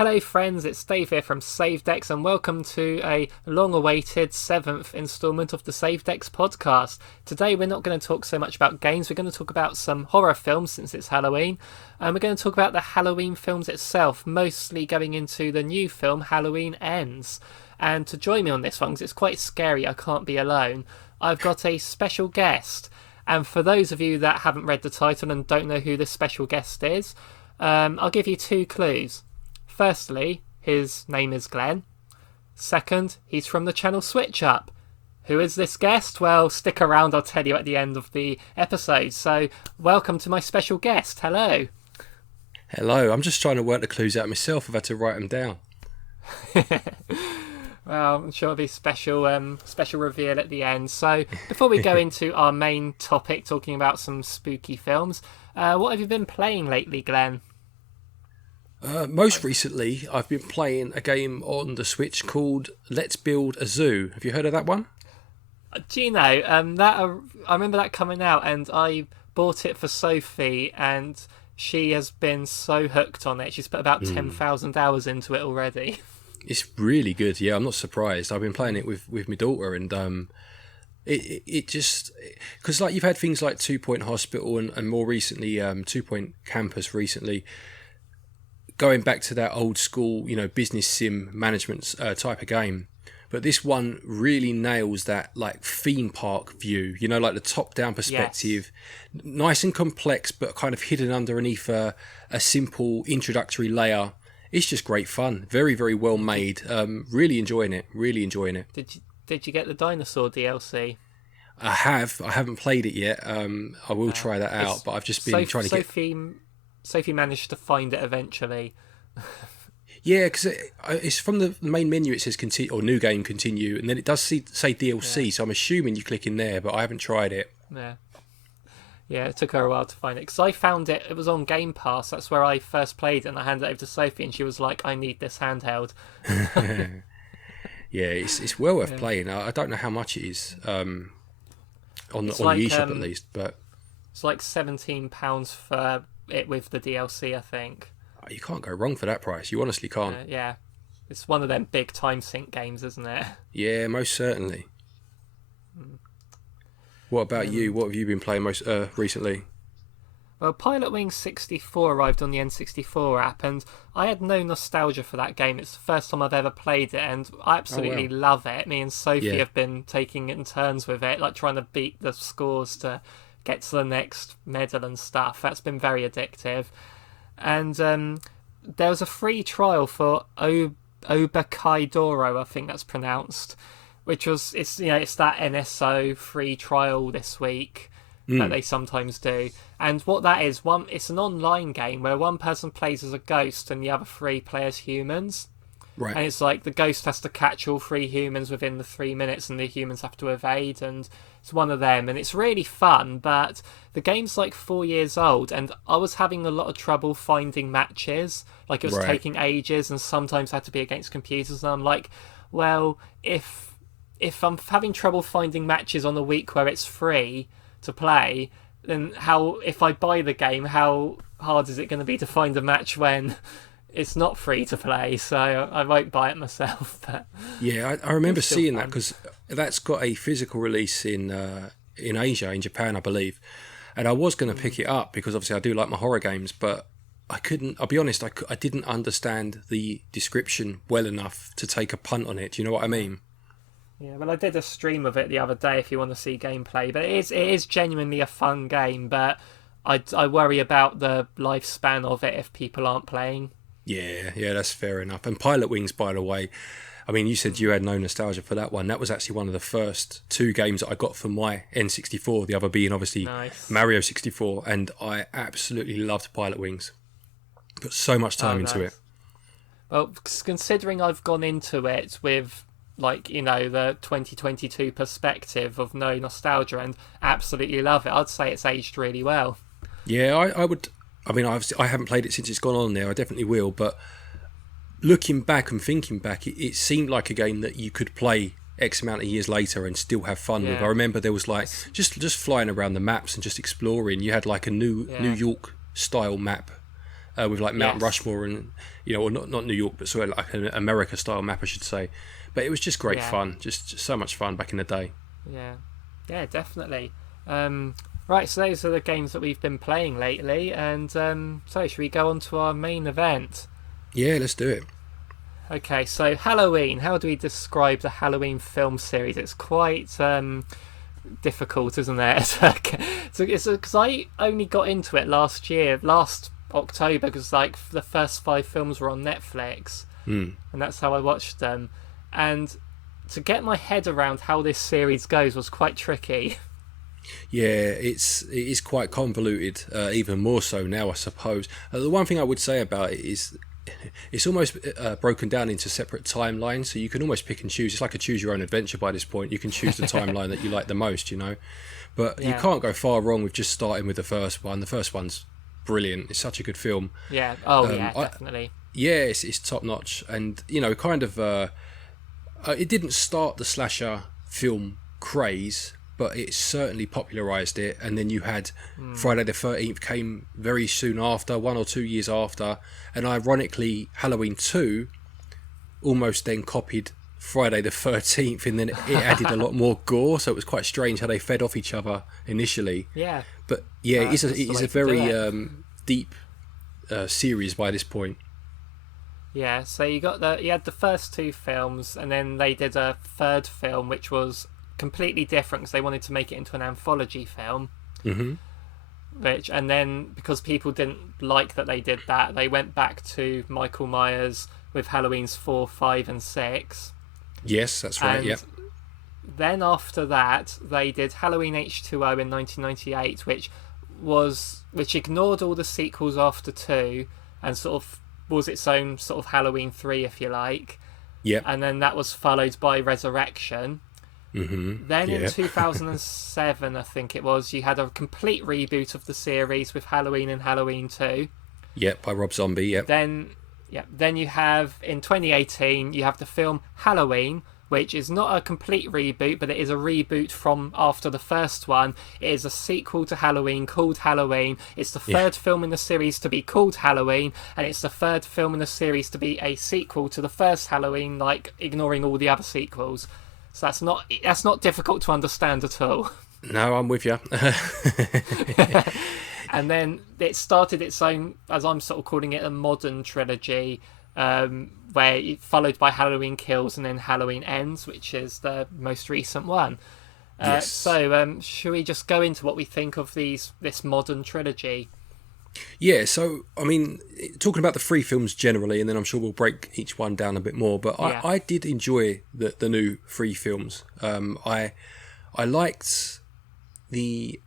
Hello friends, it's Dave here from SaveDex and welcome to a long-awaited 7th instalment of the SaveDex Podcast. Today we're not going to talk so much about games, we're going to talk about some horror films since it's Halloween, and we're going to talk about the Halloween films itself, mostly going into the new film Halloween Ends. And to join me on this one, because it's quite scary, I can't be alone, I've got a special guest. And for those of you that haven't read the title and don't know who this special guest is, I'll give you 2 clues. Firstly, his name is Glen. Second, he's from the channel SwitchUp. Who is this guest? Well, stick around, I'll tell you at the end of the episode. So, welcome to my special guest. Hello. Hello, I'm just trying to work the clues out myself. I've had to write them down. Well, I'm sure it'll be special reveal at the end. So, before we go into our main topic, talking about some spooky films, what have you been playing lately, Glenn? Most recently, I've been playing a game on the Switch called Let's Build a Zoo. Have you heard of that one? Do you know, I remember that coming out and I bought it for Sophie and she has been so hooked on it. She's put about 10,000 hours into it already. It's really good, yeah, I'm not surprised. I've been playing it with my daughter and it just... Because like you've had things like 2 Point Hospital and more recently 2 Point Campus recently, going back to that old school, business sim management type of game. But this one really nails that like theme park view, like the top down perspective, yes. Nice and complex, but kind of hidden underneath a simple introductory layer. It's just great fun. Very, very well made. Really enjoying it. Did you get the dinosaur DLC? I haven't played it yet. I will try that out, but I've just been trying to get... Sophie managed to find it eventually. Yeah, because it's from the main menu. It says continue or new game continue, and then it does say DLC. Yeah. So I'm assuming you click in there, but I haven't tried it. Yeah, it took her a while to find it because I found it. It was on Game Pass. That's where I first played it, and I handed it over to Sophie, and she was like, "I need this handheld." Yeah, it's well worth playing. I don't know how much it is on the eShop at least, but it's like £17 for it with the DLC, I think. You can't go wrong for that price. You honestly can't. Yeah, it's one of them big time sink games, isn't it? Yeah, most certainly. What about you? What have you been playing most recently? Well, Pilot Wings 64 arrived on the N64 app, and I had no nostalgia for that game. It's the first time I've ever played it, and I absolutely love it. Me and Sophie have been taking it in turns with it, like trying to beat the scores to get to the next medal and stuff. That's been very addictive. And there was a free trial for Obakaidoro, I think that's pronounced, which was it's that NSO free trial this week that they sometimes do. And what that is, it's an online game where one person plays as a ghost and the other 3 play as humans. Right. And it's like the ghost has to catch all 3 humans within the 3 minutes and the humans have to evade, and it's one of them, and it's really fun, but the game's like 4 years old and I was having a lot of trouble finding matches. Like it was taking ages and sometimes had to be against computers, and I'm like, well, if I'm having trouble finding matches on a week where it's free to play, then if I buy the game, how hard is it going to be to find a match when it's not free to play? So I won't buy it myself. But yeah, I remember seeing that because that's got a physical release in Asia, in Japan, I believe. And I was going to pick it up because obviously I do like my horror games, but I couldn't. I'll be honest, I didn't understand the description well enough to take a punt on it. Do you know what I mean? Yeah, well, I did a stream of it the other day if you want to see gameplay, but it is genuinely a fun game, but I worry about the lifespan of it if people aren't playing. Yeah, that's fair enough. And Pilot Wings, by the way, I mean, you said you had no nostalgia for that one. That was actually one of the first 2 games that I got for my N64, the other being obviously Mario 64, and I absolutely loved Pilot Wings. Put so much time into it. Well, considering I've gone into it with the 2022 perspective of no nostalgia and absolutely love it, I'd say it's aged really well. Yeah, I would. I mean, I haven't played it since it's gone on there. I definitely will. But looking back and thinking back, it seemed like a game that you could play X amount of years later and still have fun with. I remember there was like just flying around the maps and just exploring. You had like a New York style map with like Mount Yes. Rushmore and or not New York, but sort of like an America style map, I should say. But it was just great fun, just so much fun back in the day. Yeah, definitely. Right, so those are the games that we've been playing lately, and so should we go on to our main event? Yeah, let's do it. Okay, so Halloween. How do we describe the Halloween film series? It's quite difficult, isn't it? So it's because I only got into it last October, because like the first 5 films were on Netflix, and that's how I watched them. And to get my head around how this series goes was quite tricky. Yeah, it is quite convoluted, even more so now, I suppose. The one thing I would say about it is it's almost broken down into separate timelines, so you can almost pick and choose. It's like a choose your own adventure by this point. You can choose the timeline that you like the most, But you can't go far wrong with just starting with the first one. The first one's brilliant. It's such a good film. Yeah. Definitely. It's top notch, and kind of it didn't start the slasher film craze, but it certainly popularised it. And then you had Friday the 13th came very soon after, 1 or 2 years after, and ironically Halloween 2 almost then copied Friday the 13th, and then it added a lot more gore, so it was quite strange how they fed off each other initially. Yeah. But yeah, it is a very deep series by this point. Yeah, so you had the first 2 films, and then they did a third film which was completely different because they wanted to make it into an anthology film. And then because people didn't like that they did that, they went back to Michael Myers with Halloween's 4, 5 and 6. Yes, that's right. Yeah. Then after that, they did Halloween H2O in 1998, which ignored all the sequels after 2 and sort of was its own sort of Halloween 3, if you like. Yeah. And then that was followed by Resurrection. Then in 2007, I think it was, you had a complete reboot of the series with Halloween and Halloween 2. Yeah, by Rob Zombie. Yeah. Then you have, in 2018, you have the film Halloween, which is not a complete reboot, but it is a reboot from after the first one. It is a sequel to Halloween called Halloween. It's the third film in the series to be called Halloween, and it's the third film in the series to be a sequel to the first Halloween, like ignoring all the other sequels. So that's not difficult to understand at all. No, I'm with you. And then it started its own, as I'm sort of calling it, a modern trilogy, where it followed by Halloween Kills and then Halloween Ends, which is the most recent one. Yes. So should we just go into what we think of this modern trilogy? Yeah, so, I mean, talking about the 3 films generally, and then I'm sure we'll break each one down a bit more, but Yeah. I did enjoy the new 3 films. I liked the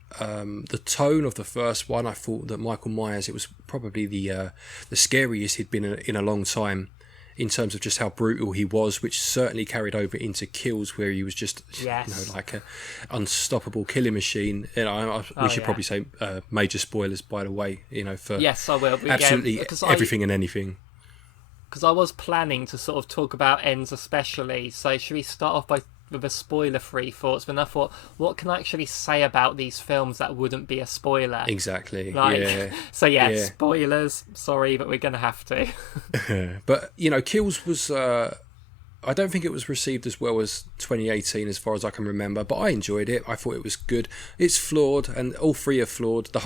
tone of the first one. I thought that Michael Myers, it was probably the scariest he'd been in a long time, in terms of just how brutal he was, which certainly carried over into Kills, where he was just like a unstoppable killing machine. We should probably say major spoilers, by the way, for Yes, I will. absolutely everything and anything. Because I was planning to sort of talk about Ends especially, so should we start off with a spoiler-free thoughts? But I thought, what can I actually say about these films that wouldn't be a spoiler? Exactly. So spoilers. Sorry, but we're gonna have to. But Kills was. I don't think it was received as well as 2018, as far as I can remember. But I enjoyed it. I thought it was good. It's flawed, and all 3 are flawed. The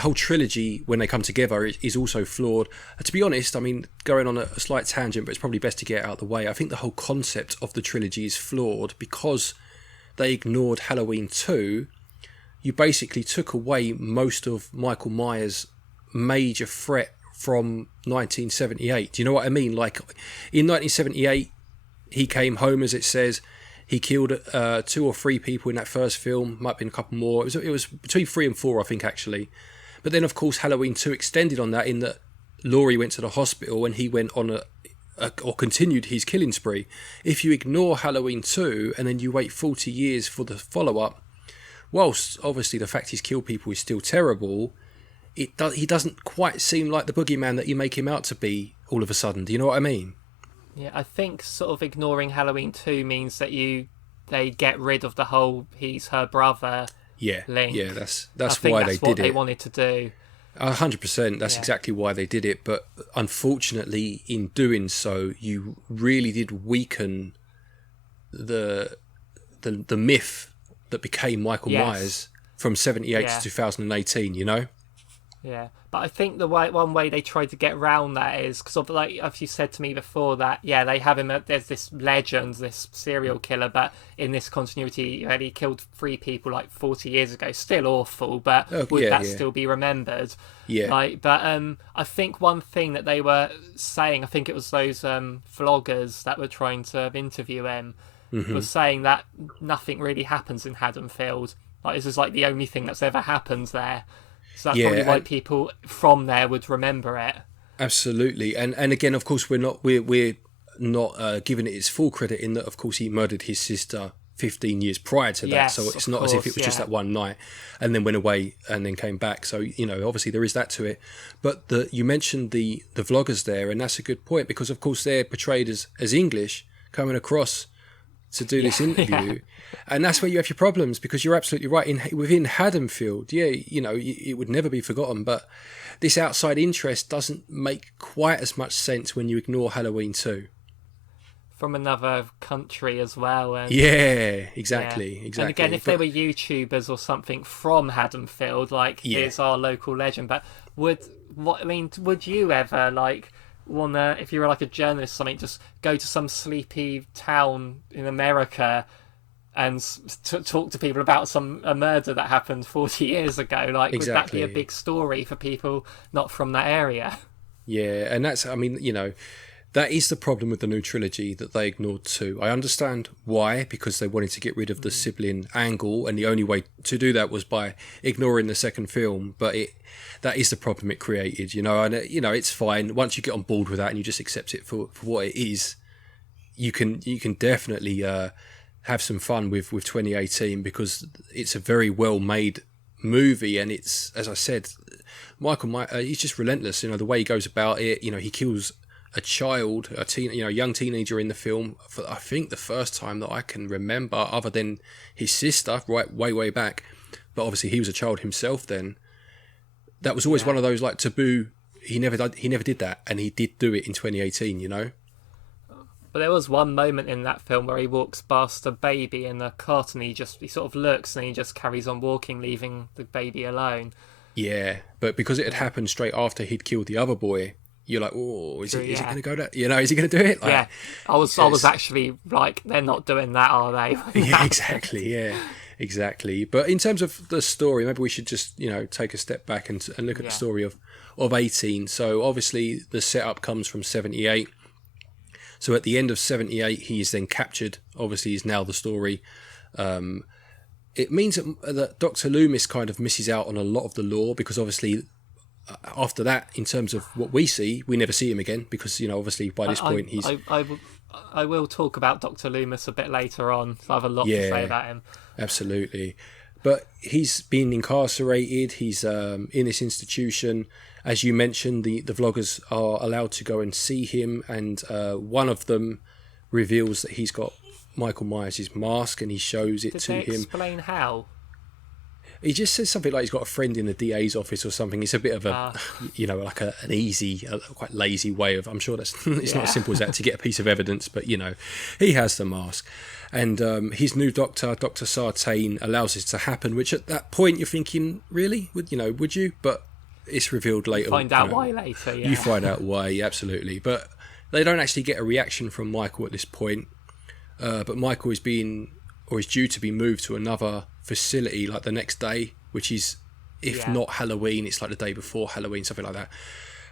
whole trilogy, when they come together, is also flawed. To be honest, I mean, going on a slight tangent, but it's probably best to get it out of the way. I think the whole concept of the trilogy is flawed because they ignored Halloween 2. You basically took away most of Michael Myers' major threat from 1978. Do you know what I mean? Like, in 1978, he came home, as it says. He killed 2 or 3 people in that first film. Might have been a couple more. It was between 3 and 4, I think, actually. But then, of course, Halloween 2 extended on that, in that Laurie went to the hospital and he went on or continued his killing spree. If you ignore Halloween 2 and then you wait 40 years for the follow-up, whilst obviously the fact he's killed people is still terrible, he doesn't quite seem like the boogeyman that you make him out to be all of a sudden. Do you know what I mean? Yeah, I think sort of ignoring Halloween 2 means that they get rid of the whole he's her brother link. Yeah, that's I think why that's they what did they it. wanted to do. 100%. That's exactly why they did it. But unfortunately, in doing so, you really did weaken the myth that became Michael Myers from 78 to 2018. You know. Yeah, but I think one way they tried to get around that is because, like, as you said to me before, that they have him. There's this legend, this serial killer, but in this continuity, he killed 3 people like 40 years ago. Still awful, but would that still be remembered? Yeah. But I think one thing that they were saying, I think it was those vloggers that were trying to interview him, was saying that nothing really happens in Haddonfield. Like, this is like the only thing that's ever happened there. So that's probably why people from there would remember it. Absolutely, and again, of course, we're not giving it its full credit in that, of course, he murdered his sister 15 years prior to that. Yes, so it's not as if it was just that one night and then went away and then came back. So, you know, obviously there is that to it. But you mentioned the vloggers there, and that's a good point because, of course, they're portrayed as English coming across to do this interview. And that's where you have your problems, because you're absolutely right. Within Haddonfield, you know, it would never be forgotten, but this outside interest doesn't make quite as much sense when you ignore Halloween 2. From another country as well. And, exactly. And again, if they were YouTubers or something from Haddonfield, like, here's our local legend, but would you ever, like, wanna, if you were like a journalist or something, just go to some sleepy town in America and talk to people about a murder that happened 40 years ago? Like, would that be a big story for people not from that area? Yeah, and that's, I mean, you know, that is the problem with the new trilogy, that they ignored 2. I understand why, because they wanted to get rid of the sibling angle, and the only way to do that was by ignoring the second film. But that is the problem it created, you know. And you know, it's fine once you get on board with that and you just accept it for what it is. You can definitely have some fun with 2018, because it's a very well made movie, and it's, as I said, Michael Myers, he's just relentless. You know, the way he goes about it. You know, he kills a child, young teenager in the film for, I think, the first time that I can remember, other than his sister, right, way back. But obviously he was a child himself then. That was always one of those, like, taboo. He never did that, and he did do it in 2018, you know. But there was one moment in that film where he walks past a baby in a cot, and he sort of looks, and he just carries on walking, leaving the baby alone. Yeah, but because it had happened straight after he'd killed the other boy, you're like, oh, is it going to go that? You know, is he going to do it? Like, I was actually like, they're not doing that, are they? Yeah, exactly. Yeah, exactly. But in terms of the story, maybe we should just, you know, take a step back and look at the story of 18. So obviously the setup comes from 78. So at the end of 78, he is then captured. Obviously, is now the story. It means that Dr. Loomis kind of misses out on a lot of the lore, because obviously after that, in terms of what we see, we never see him again, because, you know, obviously by this point he's... I will talk about Dr. Loomis a bit later on. So I have a lot to say about him. Absolutely. But he's been incarcerated. He's in this institution. As you mentioned, the vloggers are allowed to go and see him, and one of them reveals that he's got Michael Myers' mask, and he shows it to him. Did they explain how? He just says something like he's got a friend in the DA's office or something. It's a bit of a, you know, like an easy, quite lazy way of, I'm sure that's it's not as simple as that to get a piece of evidence, but, you know, he has the mask. And his new doctor, Dr. Sartain, allows this to happen, which at that point you're thinking, really? Would you? But it's revealed later. You find out why later, You find out why, absolutely. But they don't actually get a reaction from Michael at this point. But Michael is due to be moved to another facility like the next day, which is, if not Halloween, it's like the day before Halloween, something like that.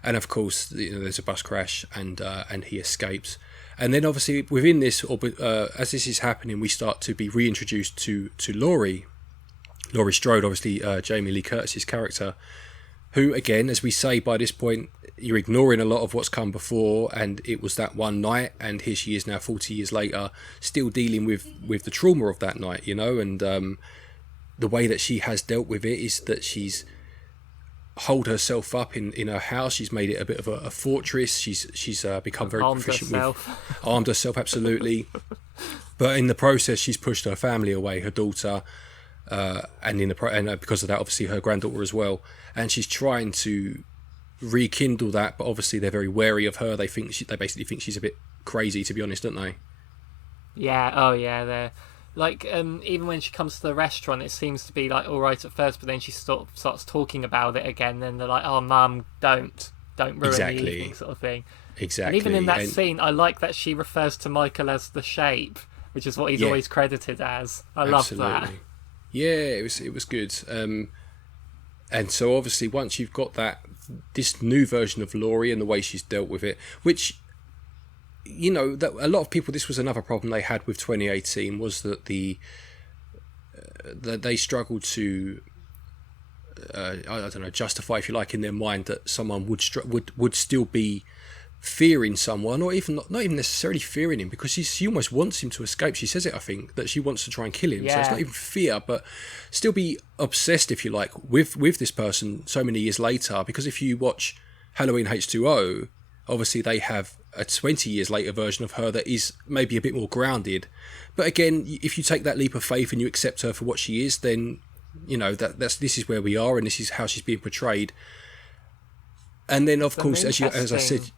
And of course, you know, there's a bus crash, and he escapes. And then obviously within this, as this is happening, we start to be reintroduced to Laurie Strode, obviously Jamie Lee Curtis's character, who, again, as we say, by this point you're ignoring a lot of what's come before, and it was that one night, and here she is now 40 years later still dealing with the trauma of that night, you know. And the way that she has dealt with it is that she's holed herself up in her house. She's made it a bit of a fortress. She's become very proficient armed herself, absolutely. But in the process, she's pushed her family away, her daughter, and because of that, obviously her granddaughter as well, and she's trying to rekindle that, but obviously they're very wary of her. They basically think she's a bit crazy, to be honest, don't they? Yeah, oh yeah, they're like even when she comes to the restaurant, it seems to be like all right at first, but then she starts talking about it again. Then they're like, "Oh, Mum, don't ruin the evening," sort of thing. Exactly. And even in that scene, I like that she refers to Michael as the Shape, which is what he's always credited as. I love that. Yeah, it was good. And so obviously once you've got this new version of Laurie and the way she's dealt with it, which, you know, that a lot of people, this was another problem they had with 2018, was that that they struggled to I don't know, justify, if you like, in their mind that someone would still be fearing someone, or even not even necessarily fearing him, because she almost wants him to escape. She says it, I think, that she wants to try and kill him. So it's not even fear, but still be obsessed, if you like, with this person so many years later. Because if you watch Halloween H2O, obviously they have a 20 years later version of her that is maybe a bit more grounded. But again, if you take that leap of faith and you accept her for what she is, then, you know, this is where we are, and this is how she's being portrayed. And then, of course, as I said.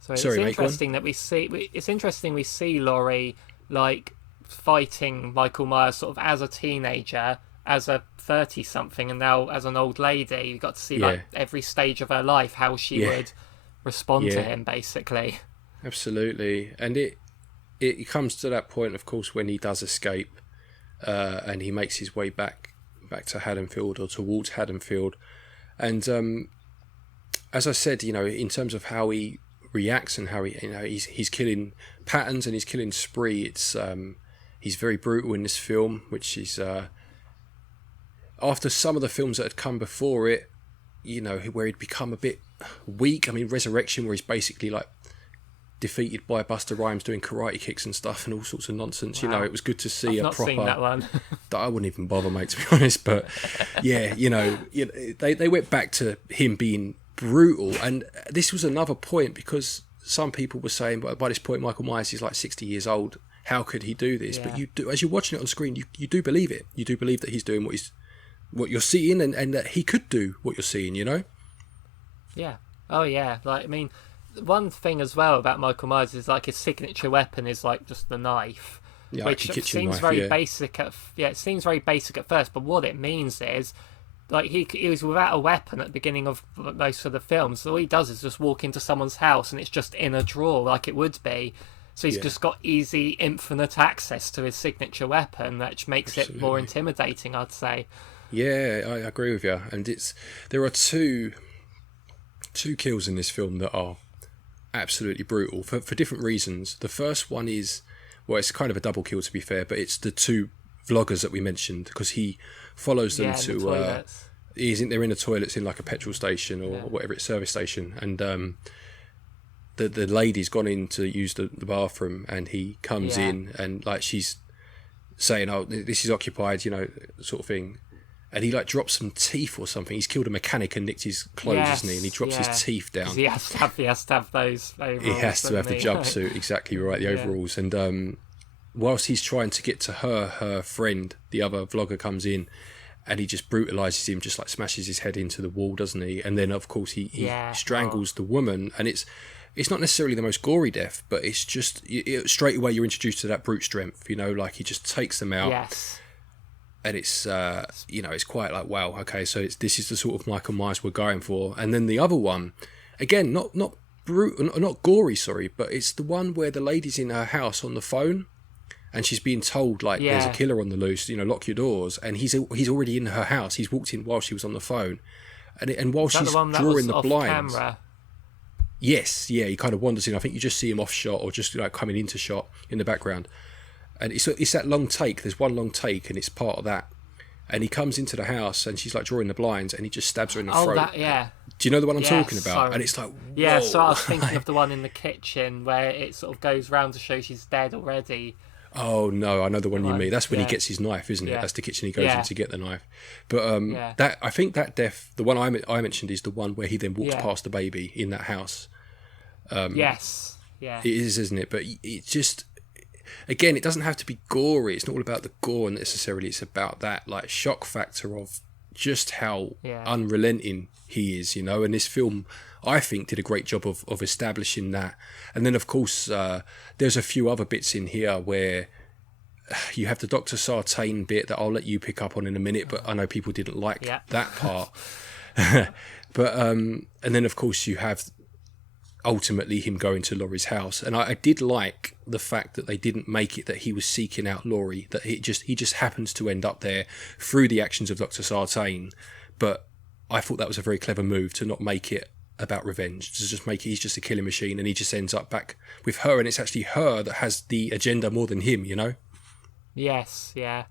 So it's interesting that we see. It's interesting we see Laurie like fighting Michael Myers sort of as a teenager, as a 30-something, and now as an old lady. You got to see like every stage of her life, how she would respond to him, basically. Absolutely, and it comes to that point, of course, when he does escape, and he makes his way back to Haddonfield, or towards Haddonfield, and as I said, you know, in terms of how he reacts and how he's killing patterns and he's killing spree, it's he's very brutal in this film, which is after some of the films that had come before it, you know, where he'd become a bit weak. I mean, Resurrection, where he's basically like defeated by Busta Rhymes doing karate kicks and stuff and all sorts of nonsense. Wow. You know, it was good to see I've not seen that one. I wouldn't even bother, mate, to be honest. But yeah, you know, they went back to him being brutal, and this was another point, because some people were saying, but by this point Michael Myers is like 60 years old, how could he do this? But you do, as you're watching it on screen, you do believe it. You do believe that he's doing what you're seeing, and that he could do what you're seeing, you know. Oh yeah, like, I mean, one thing as well about Michael Myers is like his signature weapon is like just the knife, which seems very basic it seems very basic at first, but what it means is, like, he was without a weapon at the beginning of most of the films. So all he does is just walk into someone's house and it's just in a drawer like it would be. So he's just got easy, infinite access to his signature weapon, which makes it more intimidating, I'd say. Yeah, I agree with you. And there are two kills in this film that are absolutely brutal for different reasons. The first one is, well, it's kind of a double kill, to be fair, but it's the two vloggers that we mentioned, because he follows them to they're in the toilets in like a petrol station or whatever, it's service station, and the lady's gone in to use the bathroom, and he comes in, and like she's saying, oh, this is occupied, you know, sort of thing, and he like drops some teeth or something. He's killed a mechanic and nicked his clothes, hasn't he? And he drops his teeth down. He has to have those overalls. He has to have the jumpsuit, exactly right, the overalls. And whilst he's trying to get to her friend, the other vlogger comes in, and he just brutalises him, just like smashes his head into the wall, doesn't he? And then, of course, he strangles the woman, and it's not necessarily the most gory death, but it's just straight away you're introduced to that brute strength, you know, like he just takes them out. Yes. And it's, you know, it's quite like, wow, okay, so this is the sort of Michael Myers we're going for. And then the other one, again, not brutal, not gory, sorry, but it's the one where the lady's in her house on the phone, and she's being told, like, there's a killer on the loose, you know, lock your doors. And he's already in her house. He's walked in while she was on the phone. And while she's drawing the blinds... Camera? Yes, yeah, he kind of wanders in. I think you just see him off shot, or just like coming into shot in the background. And it's that long take. There's one long take, and it's part of that. And he comes into the house, and she's like drawing the blinds, and he just stabs her in the throat. That, yeah. Do you know the one I'm talking about? So, and it's like, whoa. Yeah, so I was thinking of the one in the kitchen where it sort of goes round to show she's dead already. Oh no, I know the one you mean. That's when he gets his knife, isn't it? That's the kitchen he goes in to get the knife. But that, I think that death, the one I mentioned, is the one where he then walks past the baby in that house. Yes, yeah, it is, isn't it? But it just, again, it doesn't have to be gory. It's not all about the gore necessarily. It's about that like shock factor of just how unrelenting he is, you know. And this film, I think, did a great job of establishing that. And then, of course, there's a few other bits in here where you have the Dr. Sartain bit that I'll let you pick up on in a minute, but I know people didn't like that part. But and then, of course, you have ultimately him going to Laurie's house, and I did like the fact that they didn't make it that he was seeking out Laurie, that he just happens to end up there through the actions of Dr. Sartain. But I thought that was a very clever move to not make it about revenge, to just make it he's just a killing machine and he just ends up back with her, and it's actually her that has the agenda more than him, you know. Yes, yeah.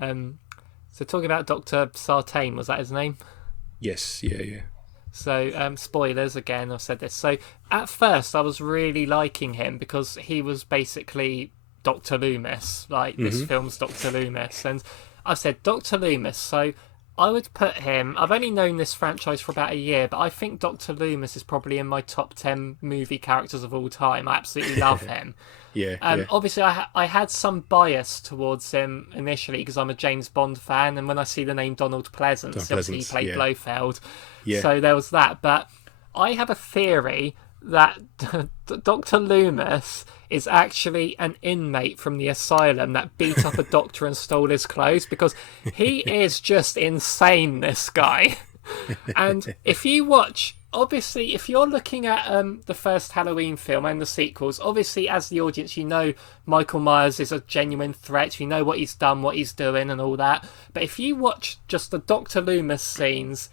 So talking about Dr. Sartain, was that his name? Yes, yeah. So, spoilers again, I've said this. So, at first, I was really liking him because he was basically Dr. Loomis. Like, this film's Dr. Loomis. And I said, Dr. Loomis. So, I would put him... I've only known this franchise for about a year, but I think Dr. Loomis is probably in my top 10 movie characters of all time. I absolutely love him. Yeah. Obviously, I had some bias towards him initially because I'm a James Bond fan, and when I see the name Donald Pleasance, obviously he played Blofeld. Yeah. So there was that. But I have a theory that Dr. Loomis is actually an inmate from the asylum that beat up a doctor and stole his clothes, because he is just insane, this guy. And if you watch... Obviously, if you're looking at the first Halloween film and the sequels, obviously, as the audience, you know Michael Myers is a genuine threat. You know what he's done, what he's doing, and all that. But if you watch just the Dr. Loomis scenes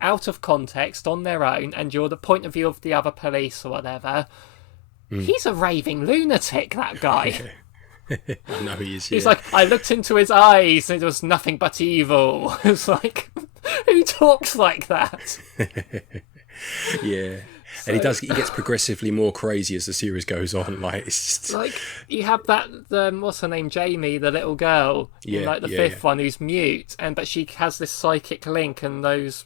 out of context on their own, and you're the point of view of the other police or whatever, he's a raving lunatic, that guy. I know he is. He's like, I looked into his eyes and it was nothing but evil. It's like, who talks like that? Yeah, and he gets progressively more crazy as the series goes on. Like, it's just... like, you have that what's her name, Jamie, the little girl in like the fifth one, who's mute, but she has this psychic link and knows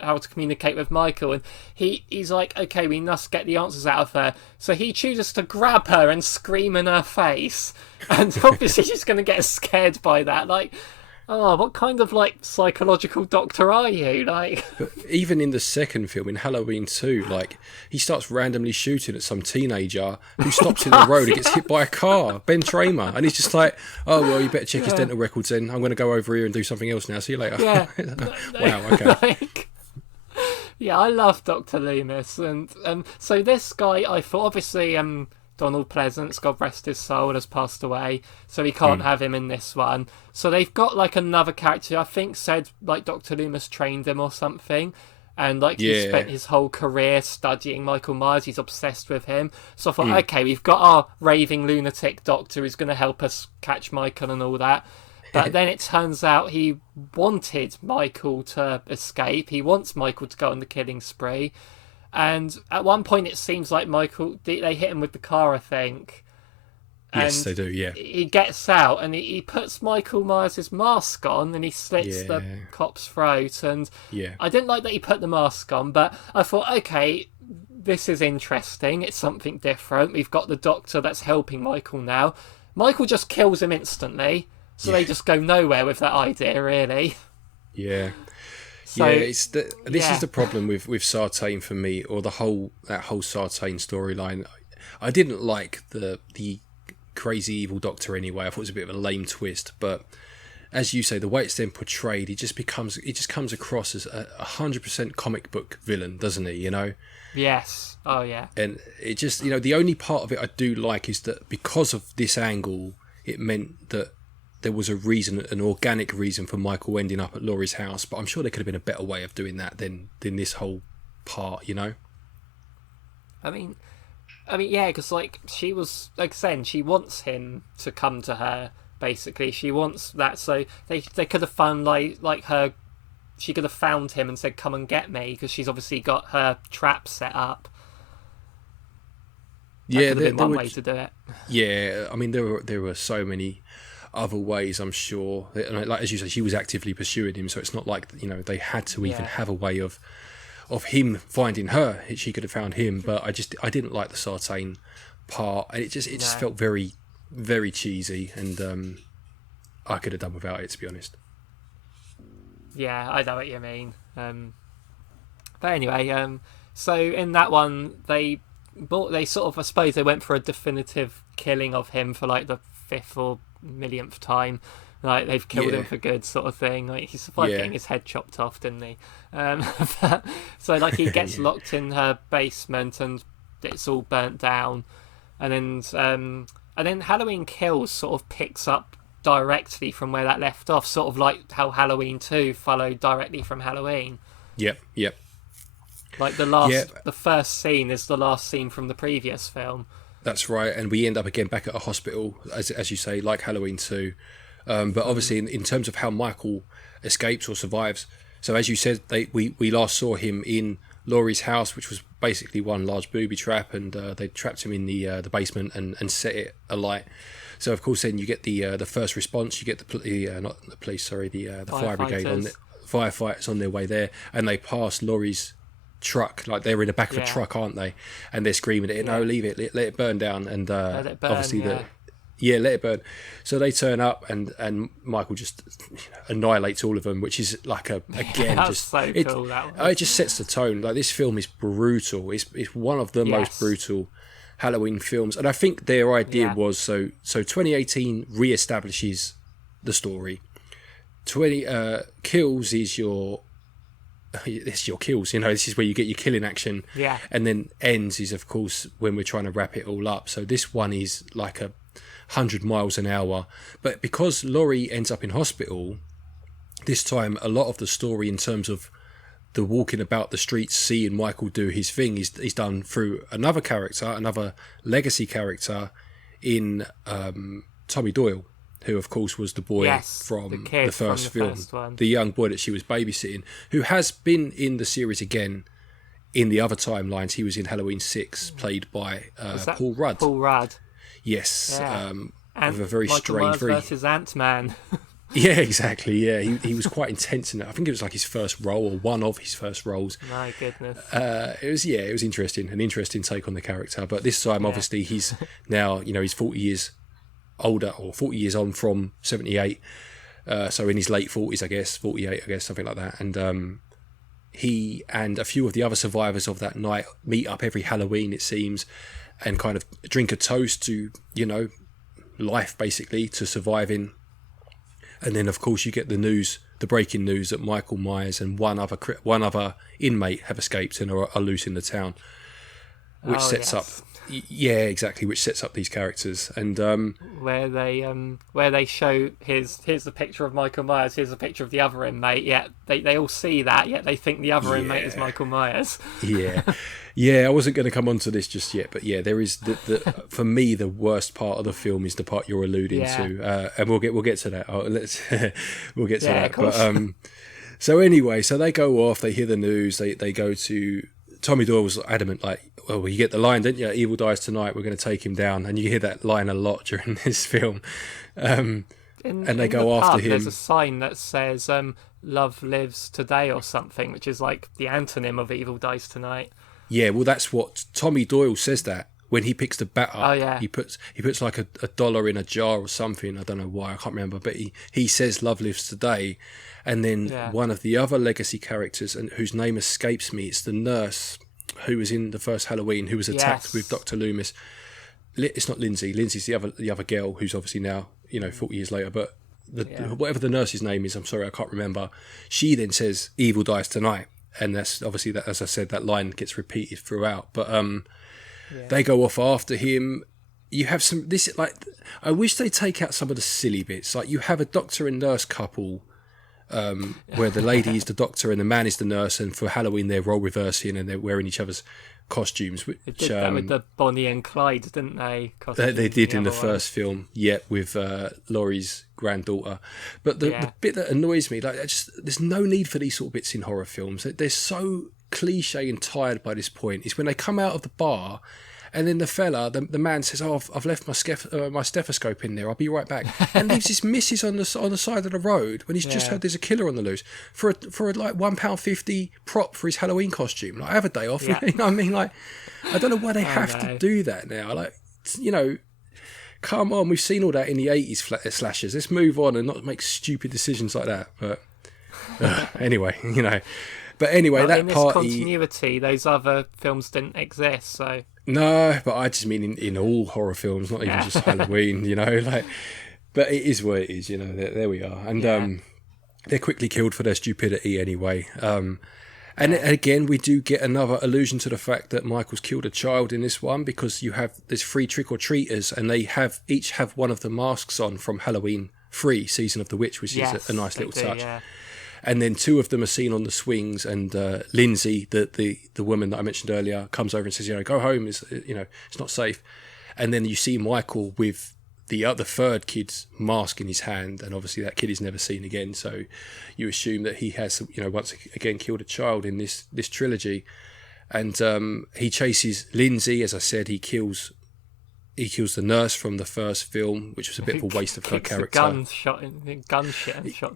how to communicate with Michael, and he's like, okay, we must get the answers out of her, so he chooses to grab her and scream in her face, and obviously she's going to get scared by that. Like, oh, what kind of, like, psychological doctor are you? Like, but even in the second film, in Halloween 2, like, he starts randomly shooting at some teenager who stops in the road and gets hit by a car, Ben Tramer, and he's just like, oh, well, you better check his dental records then. I'm going to go over here and do something else now. See you later. Yeah. Wow, okay. Yeah, I love Dr. Loomis, and so this guy, I thought, obviously, Donald Pleasance, God rest his soul, has passed away, so we can't have him in this one. So they've got like another character, I think said like Dr. Loomis trained him or something, and like he spent his whole career studying Michael Myers, he's obsessed with him. So I thought, okay, we've got our raving lunatic doctor who's going to help us catch Michael and all that. But then it turns out he wanted Michael to escape, he wants Michael to go on the killing spree. And at one point, it seems like they hit him with the car, I think. And yes, they do, yeah. He gets out and he puts Michael Myers' mask on and he slits the cop's throat. And I didn't like that he put the mask on, but I thought, okay, this is interesting. It's something different. We've got the doctor that's helping Michael now. Michael just kills him instantly. So they just go nowhere with that idea, really. Yeah. So, this is the problem with Sartain for me, or that whole Sartain storyline. I didn't like the crazy evil doctor anyway. I thought it was a bit of a lame twist, but as you say, the way it's then portrayed, it just comes across as 100% comic book villain, doesn't it? You know? Yes. Oh yeah. And it just, the only part of it I do like is that because of this angle, it meant that there was an organic reason for Michael ending up at Laurie's house, but I'm sure there could have been a better way of doing that than this whole part, you know? I mean, yeah, because, like, she was, like, saying she wants him to come to her, basically. She wants that, so they could have found, like her, she could have found him and said, come and get me, because she's obviously got her trap set up. That could have been one way to do it. Yeah, I mean, there were so many other ways, I'm sure. Like, as you say, she was actively pursuing him, so it's not like, they had to even have a way of him finding her. She could have found him, but I didn't like the Sartain part, and it just felt very very cheesy, and I could have done without it, to be honest. Yeah, I know what you mean. But anyway, so in that one, they sort of, I suppose, they went for a definitive killing of him for like the 5th or millionth time. Like, they've killed him for good, sort of thing. Like, he survived getting his head chopped off, didn't he? So like, he gets locked in her basement and it's all burnt down, and then Halloween Kills sort of picks up directly from where that left off, sort of like how Halloween 2 followed directly from Halloween. Yep. Like the first scene is the last scene from the previous film. That's right, and we end up again back at a hospital, as you say, like Halloween 2. But obviously, in terms of how Michael escapes or survives, so as you said, we last saw him in Laurie's house, which was basically one large booby trap, and they trapped him in the basement and set it alight. So of course, then you get the first response. You get the fire brigade firefighters on their way there, and they pass Laurie's truck, like they're in the back of a truck, aren't they? And they're screaming at it, no, leave it, let it burn down, and let it burn, obviously let it burn. So they turn up, and Michael just annihilates all of them, which is like cool. It just sets the tone. Like, this film is brutal. It's one of the most brutal Halloween films, and I think their idea was so 2018 re-establishes the story. Kills is it's your kills, this is where you get your killing action, and then ends is of course when we're trying to wrap it all up. So this one is like 100 miles an hour, but because Laurie ends up in hospital this time, a lot of the story in terms of the walking about the streets, seeing Michael do his thing, is done through another legacy character in Tommy Doyle, who of course was the boy from the first film, the young boy that she was babysitting, who has been in the series again in the other timelines. He was in Halloween 6, played by Paul Rudd. Paul Rudd. Yes, and with a very Michael strange... Myers versus Ant-Man. Yeah, exactly, yeah. He was quite intense in it. I think it was like his first role, or one of his first roles. My goodness. It was interesting, an interesting take on the character. But this time, obviously, he's now, he's 40 years older, or 40 years on from 78, so in his late 40s, I guess, 48, I guess, something like that. And he and a few of the other survivors of that night meet up every Halloween, it seems, and kind of drink a toast to, life, basically, to surviving. And then, of course, you get the breaking news that Michael Myers and one other inmate have escaped and are loose in the town, which sets up... Yeah, exactly. Which sets up these characters, and where they show here's the picture of Michael Myers, here's the picture of the other inmate. Yet they all see that, yet they think the other inmate is Michael Myers. I wasn't going to come on to this just yet, but there is the for me the worst part of the film is the part you're alluding to, and we'll get to that. We'll get to that. But so anyway, so they go off. They hear the news. They go to... Tommy Doyle was adamant, like, well, you get the line, didn't you? Evil dies tonight, we're going to take him down. And you hear that line a lot during this film. And they go after him. There's a sign that says, love lives today or something, which is like the antonym of Evil dies tonight. Yeah, well, that's what Tommy Doyle says that. When he picks the bat up, he puts like a $1 in a jar or something. I don't know why, I can't remember. But he says love lives today. And then one of the other legacy characters, and whose name escapes me, it's the nurse who was in the first Halloween, who was attacked with Dr. Loomis. It's not Lindsay. Lindsay's the other girl, who's obviously now 40 years later. But whatever the nurse's name is, I'm sorry, I can't remember. She then says, "Evil dies tonight," and that's obviously that. As I said, that line gets repeated throughout. But they go off after him. You have I wish they take out some of the silly bits. Like, you have a doctor and nurse couple. Where the lady is the doctor and the man is the nurse, and for Halloween they're role reversing and they're wearing each other's costumes. Which, they did that with the Bonnie and Clyde, didn't they? They did in the first film, with Laurie's granddaughter. But the bit that annoys me, there's no need for these sort of bits in horror films. They're so cliche and tired by this point. Is when they come out of the bar. And then the man says, "Oh, I've left my stethoscope in there. I'll be right back." And leaves his missus on the side of the road when he's just heard there's a killer on the loose for a like £1.50 prop for his Halloween costume. Like, I have a day off. You know what I mean? Like, I don't know why they have to do that now. Like, come on, we've seen all that in the 80s slashers. Let's move on and not make stupid decisions like that. But anyway, But anyway, that in this party... continuity, those other films didn't exist, so... No, but I just mean in all horror films, not even just Halloween, But it is what it is, there we are. And they're quickly killed for their stupidity anyway. And again, we do get another allusion to the fact that Michael's killed a child in this one, because there's 3 trick-or-treaters, and they each have one of the masks on from Halloween 3, Season of the Witch, which is a nice little touch. Yeah. And then 2 of them are seen on the swings, and Lindsay, the woman that I mentioned earlier, comes over and says, go home, it's not safe. And then you see Michael with the 3rd kid's mask in his hand, and obviously that kid is never seen again. So you assume that he has, once again killed a child in this trilogy. And he chases Lindsay, as I said. He kills the nurse from the first film, which was a bit of a waste of her character. Gunshot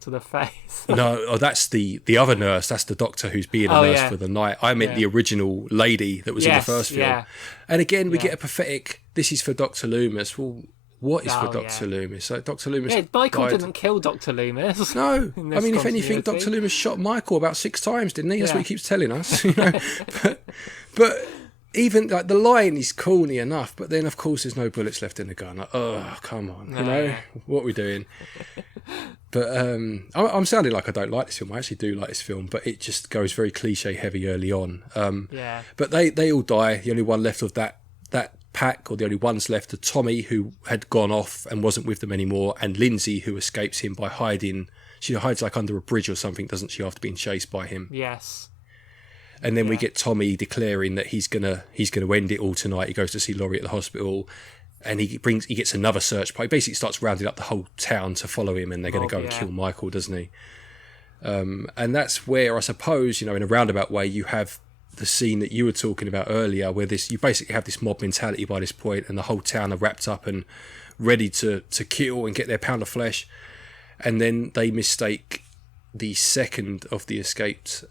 to the face. No, that's the other nurse. That's the doctor who's being a nurse for the night. I meant the original lady that was in the first film. Yeah. And again, we get a pathetic, this is for Dr. Loomis. Well, what is for Dr. Loomis? So Dr. Loomis Michael died. didn't kill Dr. Loomis. No. I mean, if anything, Dr. Loomis shot Michael about 6 times, didn't he? That's what he keeps telling us. But even like the line is corny enough, but then of course there's no bullets left in the gun. Like, oh, come on, what are we doing? But I'm sounding like I don't like this film. I actually do like this film, but it just goes very cliche heavy early on. But they all die. The only one left of that pack, or the only ones left, are Tommy, who had gone off and wasn't with them anymore, and Lindsay, who escapes him by hiding. She hides like under a bridge or something, doesn't she, after being chased by him? Yes. And then we get Tommy declaring that he's gonna end it all tonight. He goes to see Laurie at the hospital, and he gets another search party. He basically starts rounding up the whole town to follow him, and they're going to go and kill Michael, doesn't he? And that's where, I suppose, in a roundabout way, you have the scene that you were talking about earlier, where you basically have this mob mentality by this point, and the whole town are wrapped up and ready to kill and get their pound of flesh. And then they mistake the second of the escaped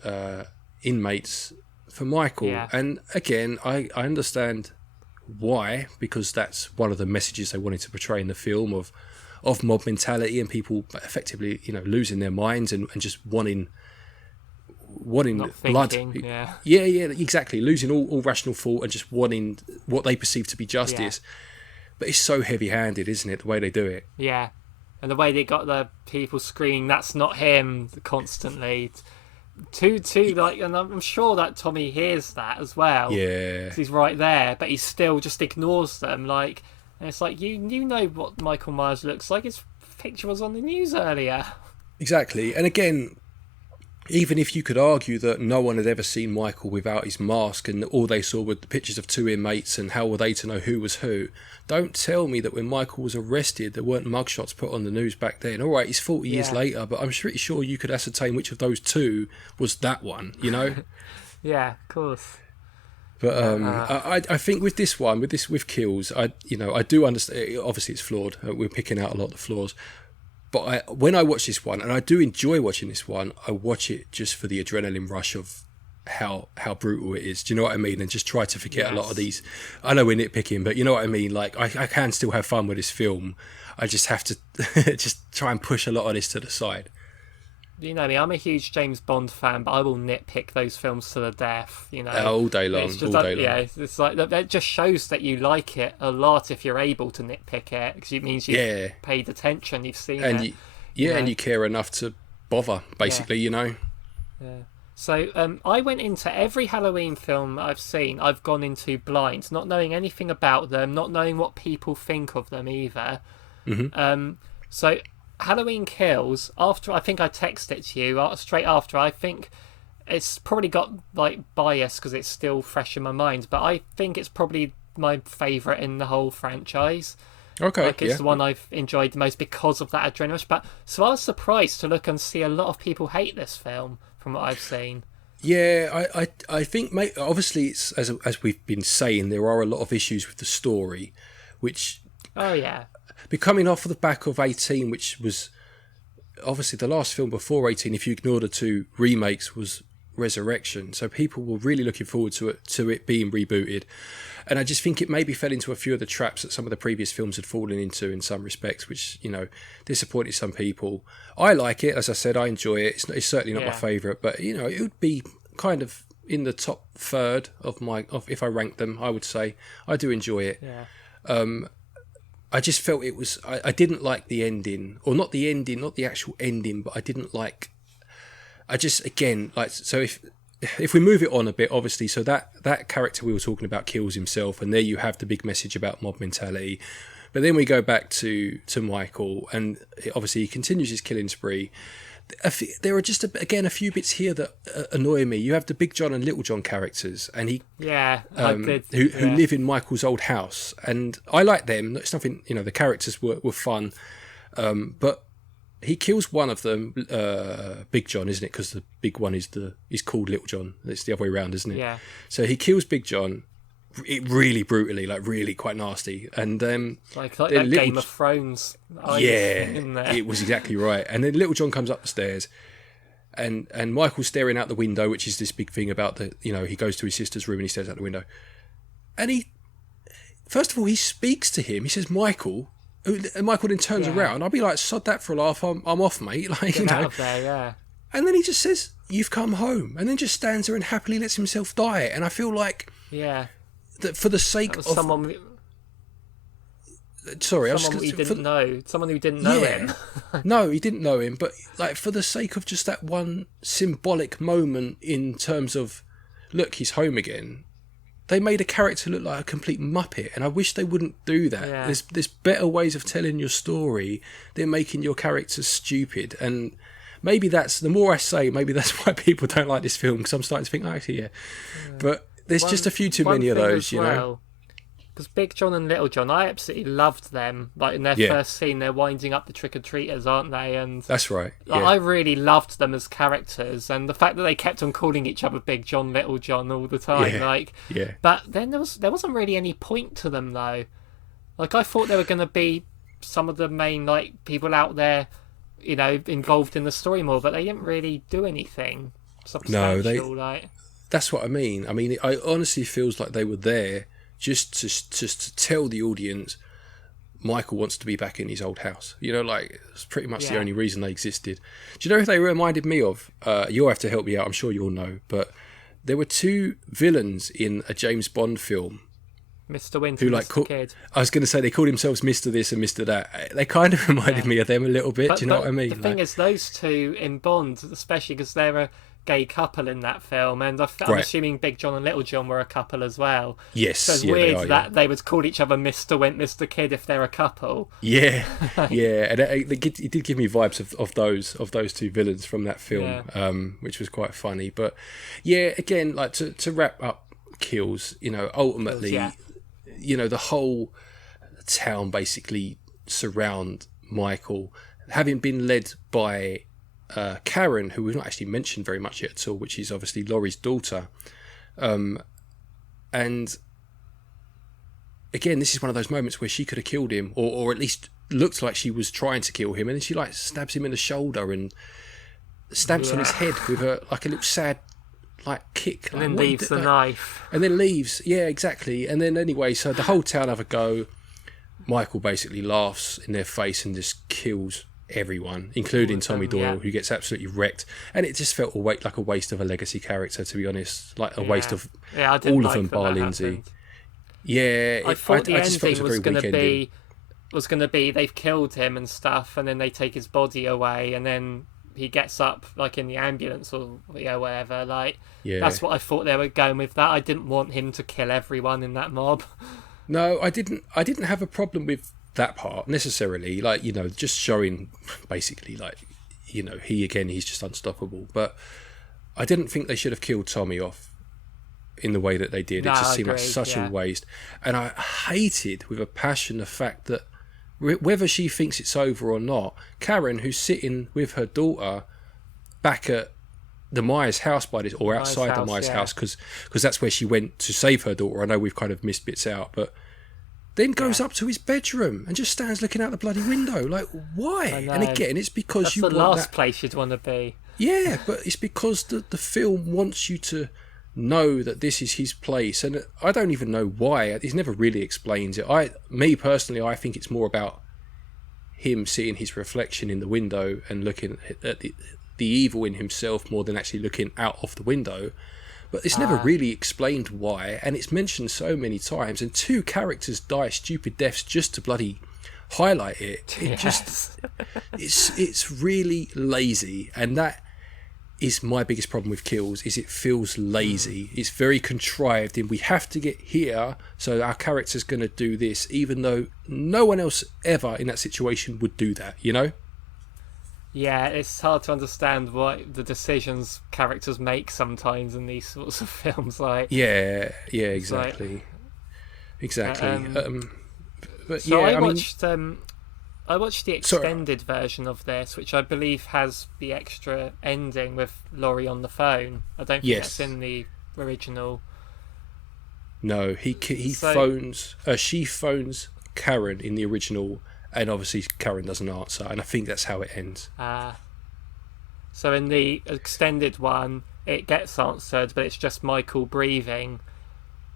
inmates for Michael. Yeah. And again, I understand why, because that's one of the messages they wanted to portray in the film of mob mentality and people effectively, losing their minds and just wanting not blood. Thinking, yeah, exactly. Losing all rational thought and just wanting what they perceive to be justice. Yeah. But it's so heavy-handed, isn't it, the way they do it? Yeah. And the way they got the people screaming, "That's not him," constantly. And I'm sure that Tommy hears that as well. Yeah. 'Cause he's right there, but he still just ignores them. And it's like, you know what Michael Myers looks like. His picture was on the news earlier. Exactly. And again, even if you could argue that no one had ever seen Michael without his mask and all they saw were the pictures of 2 inmates and how were they to know who was who, don't tell me that when Michael was arrested there weren't mugshots put on the news back then. All right, he's 40 years later, but I'm pretty sure you could ascertain which of those 2 was that one, Yeah, of course. But I think with this one, with Kills, I do understand. Obviously, it's flawed. We're picking out a lot of the flaws. But when I watch this one, and I do enjoy watching this one, I watch it just for the adrenaline rush of how brutal it is. Do you know what I mean? And just try to forget a lot of these. I know we're nitpicking, but you know what I mean? Like, I can still have fun with this film. I just have to just try and push a lot of this to the side. You know me, I'm a huge James Bond fan, but I will nitpick those films to the death, all day long, all day long. Yeah, it's like, that just shows that you like it a lot if you're able to nitpick it, because it means you've paid attention, you've seen it. And you care enough to bother, basically, Yeah. So I went into every Halloween film I've seen, I've gone into blind, not knowing anything about them, not knowing what people think of them either. Mm-hmm. So Halloween Kills, after I think I texted it to you straight after, I think it's probably got bias because it's still fresh in my mind, but I think it's probably my favourite in the whole franchise. Okay, it's the one I've enjoyed the most because of that adrenaline rush. But so I was surprised to look and see a lot of people hate this film from what I've seen. Yeah, I think, mate, obviously it's as we've been saying, there are a lot of issues with the story, which coming off of the back of 18, which was obviously the last film before 18, if you ignore the 2 remakes, was Resurrection, so people were really looking forward to it being rebooted. And I just think it maybe fell into a few of the traps that some of the previous films had fallen into in some respects, which, you know, disappointed some people. I like it, as I said, I enjoy it. It's certainly not my favourite, but, you know, it would be kind of in the top third of if I ranked them, I would say. I do enjoy it. Yeah. I just felt it was... I didn't like the ending, or not the ending, not the actual ending, but I didn't like... I just, again, like, so if we move it on a bit, obviously, so that character we were talking about kills himself, and there you have the big message about mob mentality. But then we go back to Michael, and obviously he continues his killing spree. There are just, again, a few bits here that annoy me. You have the Big John and Little John characters, and who live in Michael's old house, and I like them. It's nothing, you know, the characters were fun, but he kills one of them, Big John, isn't it? Because the big one is called Little John. It's the other way around, isn't it? Yeah. So he kills Big John, really brutally, like really quite nasty, and like that Game of Thrones. In there. It was exactly right. And then Little John comes up the stairs, and Michael's staring out the window, which is this big thing about he goes to his sister's room and he stares out the window, and first of all he speaks to him. He says, Michael. And Michael then turns around. I'll be like, sod that for a laugh. I'm off, mate. Like, Get out of there, yeah. And then he just says, "You've come home," and then just stands there and happily lets himself die. And I feel like, that for the sake of someone. Sorry, someone who didn't know him. No, he didn't know him, but like for the sake of just that one symbolic moment in terms of, look, he's home again. They made a character look like a complete muppet, and I wish they wouldn't do that. Yeah. There's better ways of telling your story than making your characters stupid. And maybe that's, the more I say, maybe that's why people don't like this film, because I'm starting to think, actually, But there's just a few too many of those, you know. Because Big John and Little John, I absolutely loved them. Like in their first scene, they're winding up the trick-or-treaters, aren't they? And that's right. Like, I really loved them as characters, and the fact that they kept on calling each other Big John, Little John all the time. But then there wasn't really any point to them though. Like I thought they were going to be some of the main people out there, involved in the story more, but they didn't really do anything substantial. That's what I mean. I mean, I honestly feels like they were there just to tell the audience Michael wants to be back in his old house. It's pretty much the only reason they existed. Do you know who they reminded me of? You'll have to help me out. I'm sure you'll know. But there were two villains in a James Bond film. Mr. Winter and Mr. Kid. I was going to say they called themselves Mr. This and Mr. That. They kind of reminded me of them a little bit. Do you know what I mean? The thing is, those two in Bond, especially because they're a gay couple in that film, and I'm assuming Big John and Little John were a couple as well. Yes, so it's weird that they would call each other Mr. Wint, Mr. Kid if they're a couple. Yeah, yeah, and it did give me vibes of those two villains from that film, which was quite funny. But yeah, again, like to wrap up kills, ultimately, the whole town basically surround Michael, having been led by Karen, who we've not actually mentioned very much yet at all, which is obviously Laurie's daughter. And again, this is one of those moments where she could have killed him, or at least looked like she was trying to kill him, and then she stabs him in the shoulder and stamps on his head with a little sad kick. And then leaves the knife. And then leaves, yeah, exactly. And then anyway, so the whole town have a go. Michael basically laughs in their face and just kills everyone, including Tommy Doyle, who gets absolutely wrecked. And it just felt like a waste of a legacy character, to be honest. Like a waste of all of them, bar Lindsay. Yeah, I thought the ending was going to be they've killed him and stuff, and then they take his body away, and then he gets up in the ambulance or whatever. That's what I thought they were going with. That I didn't want him to kill everyone in that mob. No, I didn't have a problem with that part necessarily, just showing basically he's just unstoppable. But I didn't think they should have killed Tommy off in the way that they did. It just seemed like such a waste. And I hated with a passion the fact that whether she thinks it's over or not, Karen, who's sitting with her daughter back at the Myers house or outside the Myers house, because that's where she went to save her daughter. I know we've kind of missed bits out, but then goes up to his bedroom and just stands looking out the bloody window. Why? And again, it's because that's the last place you'd want to be. Yeah, but it's because the film wants you to know that this is his place, and I don't even know why. He's never really explains it. Me personally, I think it's more about him seeing his reflection in the window and looking at the evil in himself more than actually looking out of the window. But it's never really explained why, and it's mentioned so many times, and two characters die stupid deaths just to bloody highlight it. It's really lazy, and that is my biggest problem with Kills, is it feels lazy. It's very contrived, and we have to get here, so our character's going to do this, even though no one else ever in that situation would do that, you know? Yeah, it's hard to understand what the decisions characters make sometimes in these sorts of films. Yeah, exactly. But so yeah, I watched the extended version of this, which I believe has the extra ending with Laurie on the phone. I don't think that's in the original. No, she phones Karen in the original, and obviously Karen doesn't answer, and I think that's how it ends. So in the extended one, it gets answered, but it's just Michael breathing,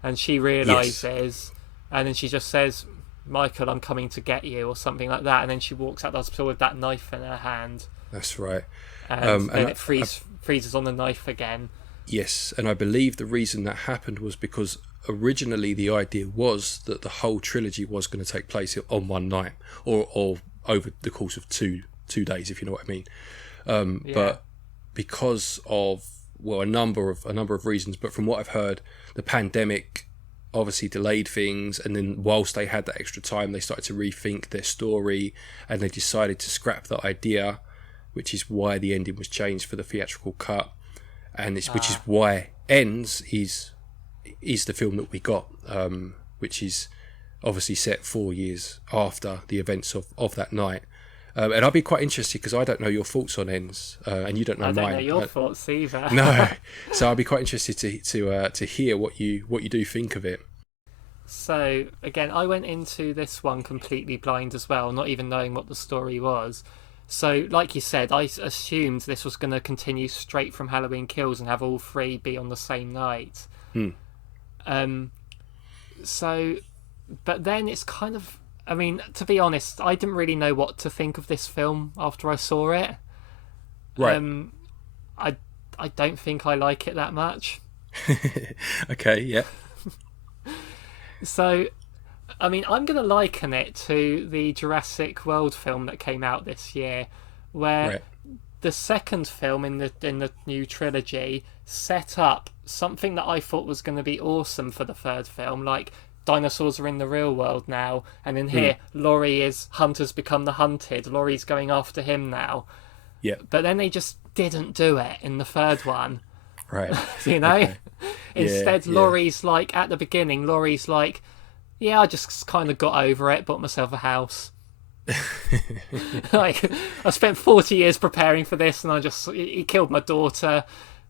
and she realises, and then she just says, "Michael, I'm coming to get you," or something like that, and then she walks out the hospital with that knife in her hand. That's right. And then it freezes on the knife again. Yes, and I believe the reason that happened was because originally the idea was that the whole trilogy was going to take place on one night, or over the course of two days, if you know what I mean. But because of a number of reasons, but from what I've heard, the pandemic obviously delayed things, and then whilst they had that extra time, they started to rethink their story, and they decided to scrap that idea, which is why the ending was changed for the theatrical cut, and which is why Ends is the film that we got, which is obviously set 4 years after the events of that night. And I'll be quite interested because I don't know your thoughts on Ends, and you don't know mine. I don't know your thoughts either. No, so I'll be quite interested to hear what you do think of it. So again, I went into this one completely blind as well, not even knowing what the story was. So, like you said, I assumed this was going to continue straight from Halloween Kills and have all three be on the same night. So, but then it's kind of, I mean, to be honest, I didn't really know what to think of this film after I saw it. Right. I don't think I like it that much. Okay, yeah. So, I mean, I'm going to liken it to the Jurassic World film that came out this year, where the second film in the new trilogy set up something that I thought was going to be awesome for the third film, like dinosaurs are in the real world now, and in here, Laurie is hunters become the hunted. Laurie's going after him now. Yeah. But then they just didn't do it in the third one. Right. You know? Okay. Instead, Laurie's like, at the beginning, Laurie's like, yeah, I just kind of got over it, bought myself a house. Like, I spent 40 years preparing for this, and he killed my daughter.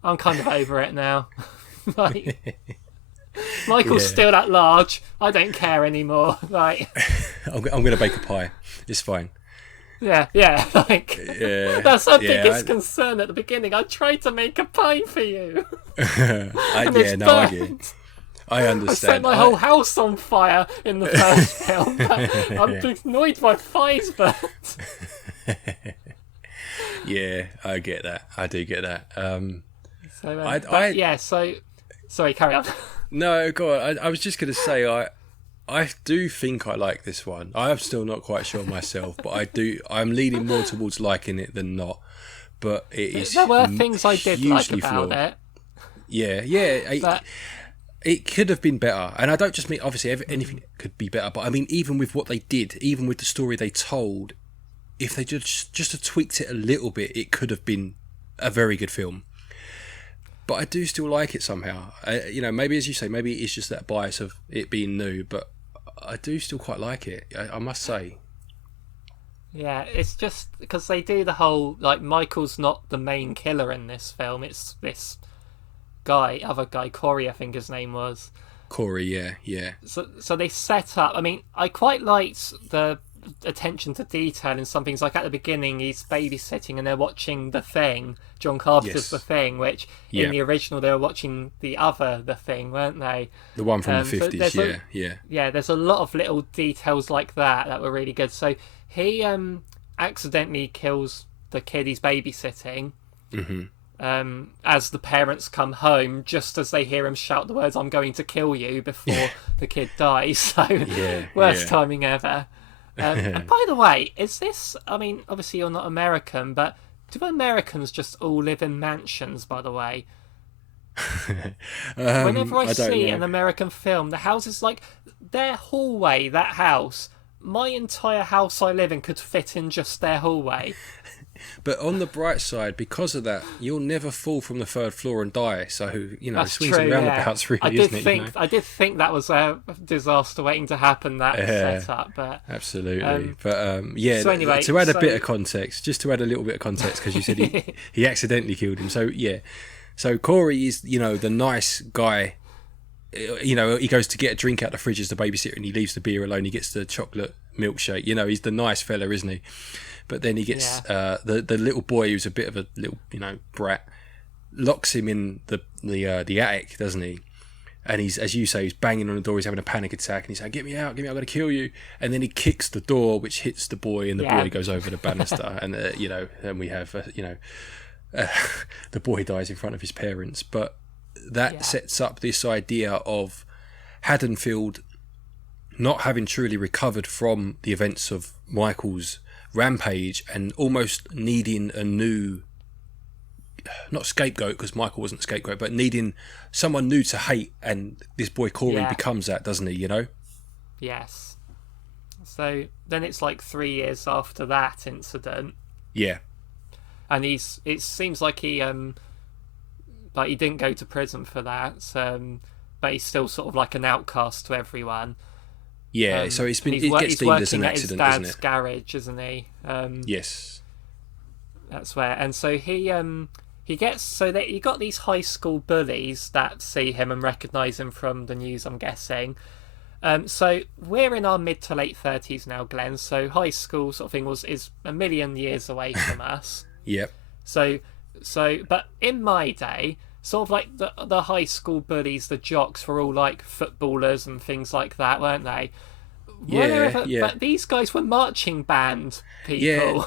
I'm kind of over it now. Like, Michael's still at large. I don't care anymore. Like, I'm going to bake a pie. It's fine. Yeah. Like, that's our biggest concern at the beginning. I tried to make a pie for you. I get it. I understand. I set my whole house on fire in the first film. I'm annoyed by fires burnt. Yeah, I get that. I do get that. Sorry, carry on. No, go on. I was just going to say, I do think I like this one. I am still not quite sure myself, but I do. I'm leaning more towards liking it than not. But it is. There were things I did like about flawed. it. Yeah. It could have been better, and I don't just mean obviously anything could be better, but I mean even with what they did, even with the story they told, if they just tweaked it a little bit, it could have been a very good film. But I do still like it somehow. Maybe as you say, maybe it's just that bias of it being new, but I do still quite like it. I must say. Yeah, it's just because they do the whole like Michael's not the main killer in this film. It's this other guy, Corey, I think his name was. Corey, yeah. So they set up. I mean, I quite liked the attention to detail in some things. Like at the beginning, he's babysitting and they're watching The Thing, John Carpenter's The Thing, which in the original they were watching The Thing, weren't they? The one from the 50s, Yeah, there's a lot of little details like that were really good. So he accidentally kills the kid he's babysitting. As the parents come home, just as they hear him shout the words "I'm going to kill you" before the kid dies. So worst timing ever. And by the way, is this? I mean, obviously you're not American, but do Americans just all live in mansions? By the way, whenever I see an American film, the houses like their hallway, that house. My entire house I live in could fit in just their hallway. But on the bright side, because of that, you'll never fall from the third floor and die. So, that's swings and roundabouts, really, isn't it? I did think that was a disaster waiting to happen, that setup. But absolutely. So anyway, to add a bit of context, just to add a little bit of context, because you said he accidentally killed him. So, So Corey is, the nice guy. He goes to get a drink out the fridge as the babysitter and he leaves the beer alone. He gets the chocolate milkshake. He's the nice fella, isn't he? But then he gets the little boy who's a bit of a little brat, locks him in the attic, doesn't he? And he's, as you say, he's banging on the door. He's having a panic attack and he's like, "Get me out! I'm going to kill you!" And then he kicks the door, which hits the boy, and the boy goes over the banister. And then we have the boy dies in front of his parents. But that sets up this idea of Haddonfield not having truly recovered from the events of Michael's rampage and almost needing a new, not scapegoat, because Michael wasn't a scapegoat, but needing someone new to hate, and this boy Corey becomes that, doesn't he, Yes. So then it's like 3 years after that incident. Yeah. And it seems like he didn't go to prison for that, but he's still sort of like an outcast to everyone. Yeah, so it gets deemed as an accident, at his dad's isn't it? garage, isn't he? Yes. That's where, and so he gets, so that you got these high school bullies that see him and recognise him from the news, I'm guessing. So we're in our mid to late 30s now, Glenn. So high school sort of thing is a million years away from us. Yep. So, but in my day, sort of like the high school bullies, the jocks were all like footballers and things like that, weren't they? But these guys were marching band people. Yeah.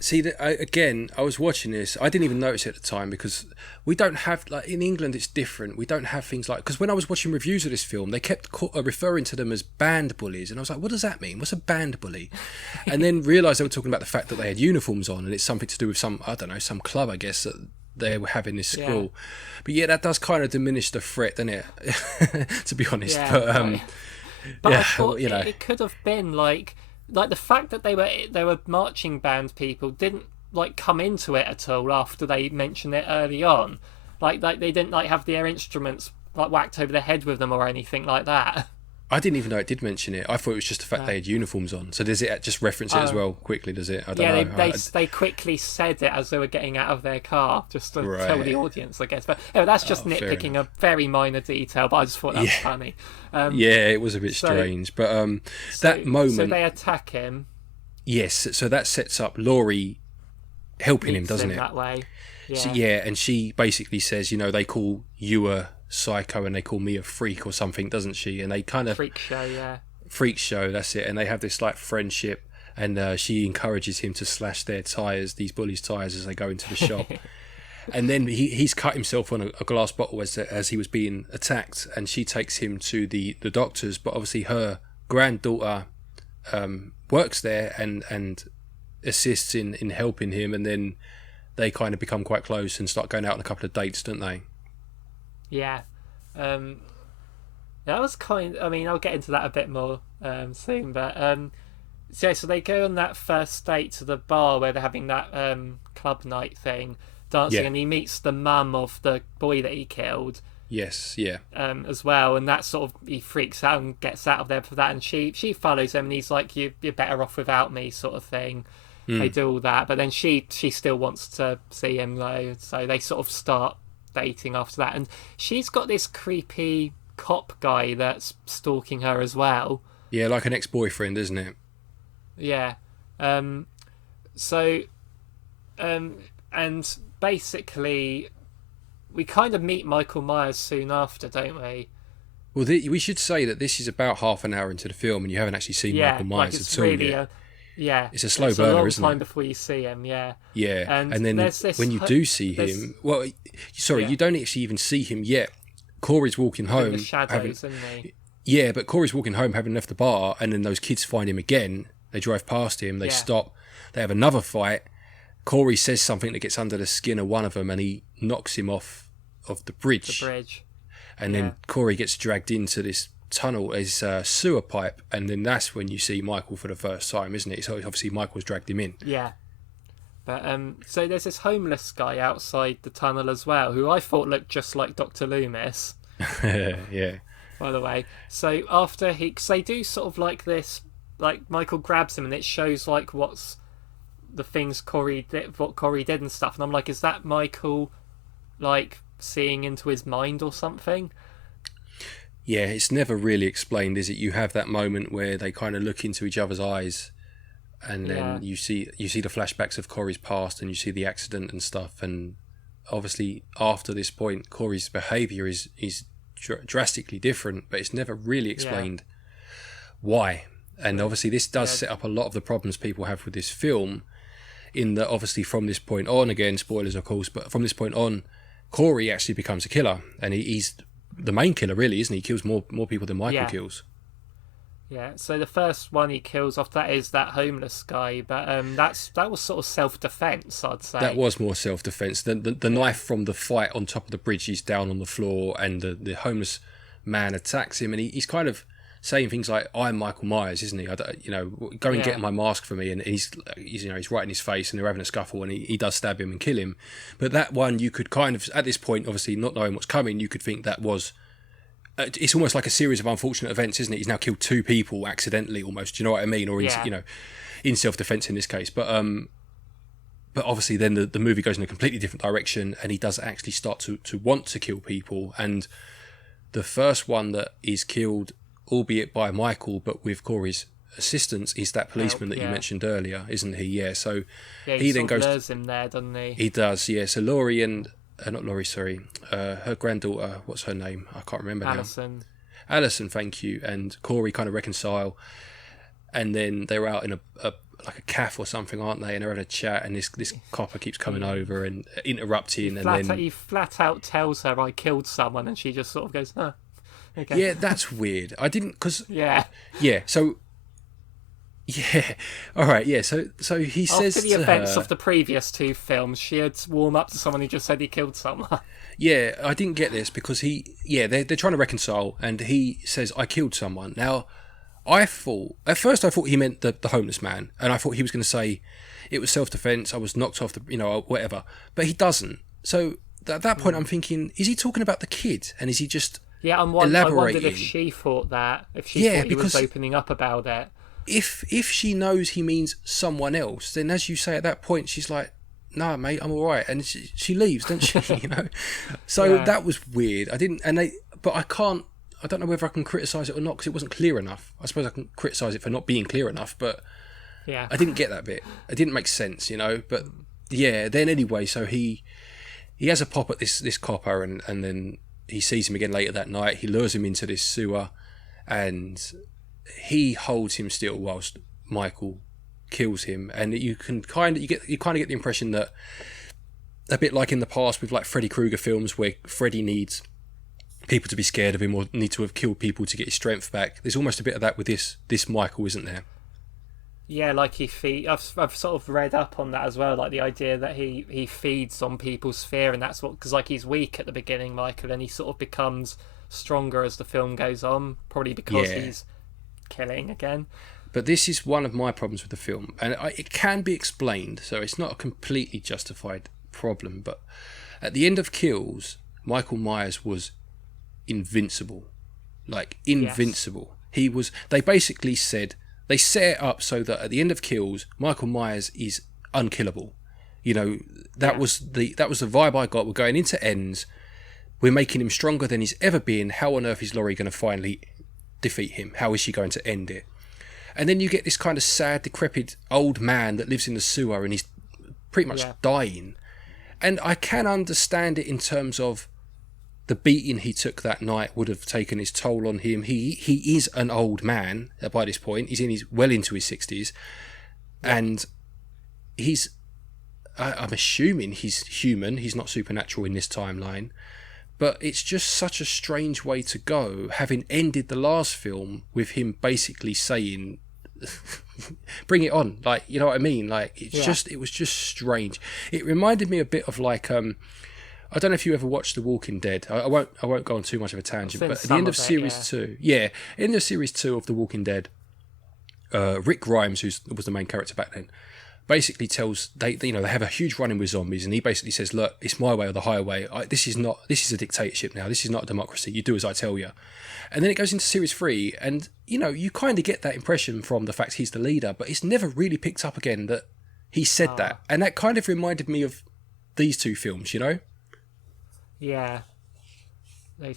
See, I was watching this. I didn't even notice it at the time because we don't have, like in England, it's different. We don't have things like, because when I was watching reviews of this film, they kept referring to them as band bullies, and I was like, what does that mean? What's a band bully? And then realised they were talking about the fact that they had uniforms on, and it's something to do with some club, I guess, that they were having this school. But that does kind of diminish the threat, doesn't it? To be honest. But I thought it could have been like the fact that they were marching band people didn't like come into it at all after they mentioned it early on. Like they didn't like have their instruments like whacked over their head with them or anything like that. I didn't even know it did mention it. I thought it was just the fact they had uniforms on. So does it just reference it as well quickly, does it? I don't know. They quickly said it as they were getting out of their car, just to tell the audience, I guess. But that's just nitpicking a very minor detail, but I just thought that was funny. It was a bit strange. But that moment... So they attack him. Yes, so that sets up Laurie helping him, doesn't it? that way. Yeah. So, and she basically says, they call you a psycho and they call me a freak or something, doesn't she? And they kind of freak show, that's it. And they have this like friendship, and she encourages him to slash their tires, these bullies' tires, as they go into the shop. And then he's cut himself on a glass bottle as he was being attacked, and she takes him to the doctors, but obviously her granddaughter works there and assists in helping him, and then they kind of become quite close and start going out on a couple of dates, don't they? Yeah. That was I'll get into that a bit more soon, but so they go on that first date to the bar where they're having that club night thing, dancing, and he meets the mum of the boy that he killed. Yes, yeah. As well, and that sort of, he freaks out and gets out of there for that, and she follows him, and he's like, you're better off without me, sort of thing. They do all that, but then she still wants to see him though, so they sort of start dating after that, and she's got this creepy cop guy that's stalking her as well. Yeah, like an ex-boyfriend, isn't it? Yeah. Um, so, and basically, we kind of meet Michael Myers soon after, don't we? Well, we should say that this is about half an hour into the film, and you haven't actually seen Yeah, Michael like Myers it's at all really yet. It's a slow it's a burner, long isn't time it? before you see him. Yeah, Yeah, and and then there's this. when you do see him, well, sorry, Yeah. you don't actually even see him yet. Corey's walking in home, the shadows, isn't he? yeah, but Corey's walking home having left the bar, and then those kids find him again. They drive past him, they Yeah. stop, they have another fight. Corey says something that gets under the skin of one of them, and he knocks him off of the bridge. The bridge. And then Corey gets dragged into this tunnel, his sewer pipe, and then that's when you see Michael for the first time, isn't it? So obviously Michael's dragged him in. Yeah. But so there's this homeless guy outside the tunnel as well, who I thought looked just like Dr. Loomis. Yeah. By the way, so after cause they do sort of like this, like Michael grabs him and it shows like what's the things Corey did, what Corey did and stuff, and I'm like, is that Michael like seeing into his mind or something? Yeah, it's never really explained, is it? You have that moment where they kind of look into each other's eyes, and then you see the flashbacks of Corey's past, and you see the accident and stuff. And obviously, after this point, Corey's behaviour is drastically different, but it's never really explained why. And obviously, this does set up a lot of the problems people have with this film. In that, obviously, from this point on, again, spoilers, of course, but from this point on, Corey actually becomes a killer, and he's the main killer, really, isn't he? He kills more people than Michael kills. Yeah, so the first one he kills off that is that homeless guy, but that was sort of self-defense, I'd say. That was more self-defense. The knife from the fight on top of the bridge, he's down on the floor, and the homeless man attacks him, and he's kind of saying things like, "I'm Michael Myers," isn't he? Go and get my mask for me, and he's right in his face, and they're having a scuffle, and he does stab him and kill him. But that one, you could kind of, at this point, obviously not knowing what's coming, you could think that was. It's almost like a series of unfortunate events, isn't it? He's now killed two people accidentally, almost. Do you know what I mean? Or in self-defense in this case. But obviously, then the movie goes in a completely different direction, and he does actually start to want to kill people. And the first one that is killed, albeit by Michael, but with Corey's assistance, is that policeman that you mentioned earlier, isn't he? Yeah. So he then lures him there, doesn't he? He does. Yeah. So Laurie and. Not Laurie, sorry. Her granddaughter, what's her name? I can't remember now. Alison, thank you. And Corey kind of reconcile, and then they're out in a cafe or something, aren't they? And they're having a chat, and this copper keeps coming over and interrupting, he flat out tells her, "I killed someone," and she just sort of goes, "Huh, okay." Yeah, that's weird. I didn't, because so. Yeah. All right. Yeah. So he says after the events of the previous two films, she had warmed up to someone who just said he killed someone. Yeah, I didn't get this because they're trying to reconcile, and he says, "I killed someone." Now, at first I thought he meant the homeless man, and I thought he was going to say it was self-defense. I was knocked off whatever, but he doesn't. So at that point, I'm thinking, is he talking about the kid, and is he just I wondered if she thought that, if she thought he was opening up about it. If she knows he means someone else, then as you say at that point, she's like, "No, mate, I'm all right," and she leaves, doesn't she? So that was weird. I don't know whether I can criticise it or not because it wasn't clear enough. I suppose I can criticise it for not being clear enough, but I didn't get that bit. It didn't make sense, But then anyway, so he has a pop at this copper, and then he sees him again later that night. He lures him into this sewer, and he holds him still whilst Michael kills him, and you kind of get the impression that, a bit like in the past with like Freddy Krueger films, where Freddy needs people to be scared of him or need to have killed people to get his strength back. There's almost a bit of that with this Michael, isn't there? Yeah, like I've sort of read up on that as well, like the idea that he feeds on people's fear, and that's because like he's weak at the beginning, Michael, and he sort of becomes stronger as the film goes on, probably because he's killing again. But this is one of my problems with the film, and it can be explained, so it's not a completely justified problem. But at the end of Kills, Michael Myers was invincible, He was. They basically said they set it up so that at the end of Kills, Michael Myers is unkillable. That was the vibe I got. We're going into Ends. We're making him stronger than he's ever been. How on earth is Laurie going to finally defeat him? How is she going to end it? And then you get this kind of sad, decrepit old man that lives in the sewer and he's pretty much dying. And I can understand it in terms of the beating he took that night would have taken his toll on him. He is an old man by this point. He's well into his 60s. And I'm assuming he's human. He's not supernatural in this timeline. But it's just such a strange way to go, having ended the last film with him basically saying, bring it on. Like, you know what I mean? Like, it was just strange. It reminded me a bit of like, I don't know if you ever watched The Walking Dead. I won't go on too much of a tangent, but at the end of series 2, end of series 2 of The Walking Dead, Rick Grimes, who was the main character back then, basically tells they have a huge run-in with zombies, and he basically says, look, it's my way or the highway. This is a dictatorship now. This is not a democracy. You do as I tell you. And then it goes into series 3, and you kind of get that impression from the fact he's the leader, but it's never really picked up again that he said that, and that kind of reminded me of these two films. Yeah. They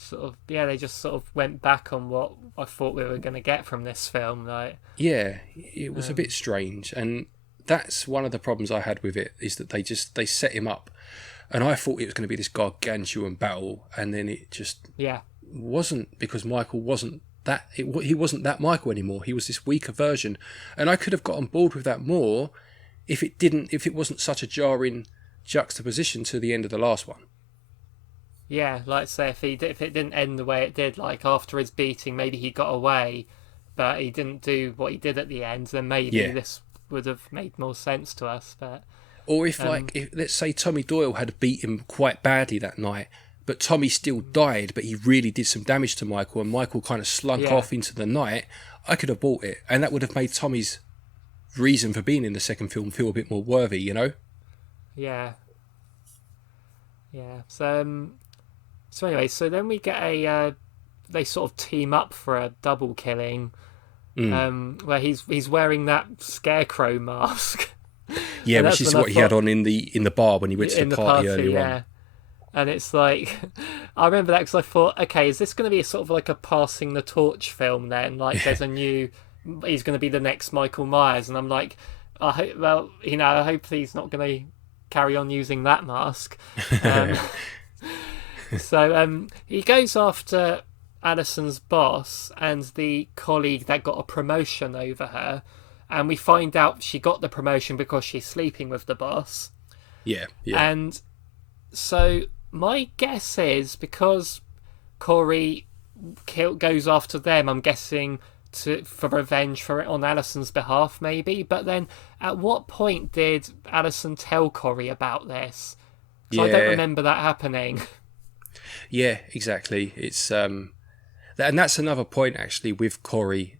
just sort of went back on what I thought we were going to get from this film. Like, yeah, it was a bit strange, and that's one of the problems I had with it, is that they set him up, and I thought it was going to be this gargantuan battle, and then it just wasn't, because Michael wasn't that. He wasn't that Michael anymore. He was this weaker version, and I could have got on board with that more if it wasn't such a jarring juxtaposition to the end of the last one. Yeah, like say if it didn't end the way it did, like after his beating, maybe he got away, but he didn't do what he did at the end, then maybe this would have made more sense to us. But or if let's say Tommy Doyle had beat him quite badly that night, but Tommy still died, but he really did some damage to Michael, and Michael kind of slunk off into the night, I could have bought it, and that would have made Tommy's reason for being in the second film feel a bit more worthy, Yeah. So anyway, so then we get they sort of team up for a double killing, where he's wearing that scarecrow mask. Yeah, which is what he had on in the bar when he went to the party earlier on. And it's like, I remember that because I thought, okay, is this going to be a sort of like a passing the torch film then? Like, there's he's going to be the next Michael Myers, and I'm like, I hope he's not going to carry on using that mask. So he goes after Alison's boss and the colleague that got a promotion over her, and we find out she got the promotion because she's sleeping with the boss. Yeah. And so my guess is because Corey goes after them, I'm guessing for revenge on Alison's behalf, maybe. But then, at what point did Alison tell Corey about this? Because I don't remember that happening. Yeah, exactly. It's and that's another point actually with Corey,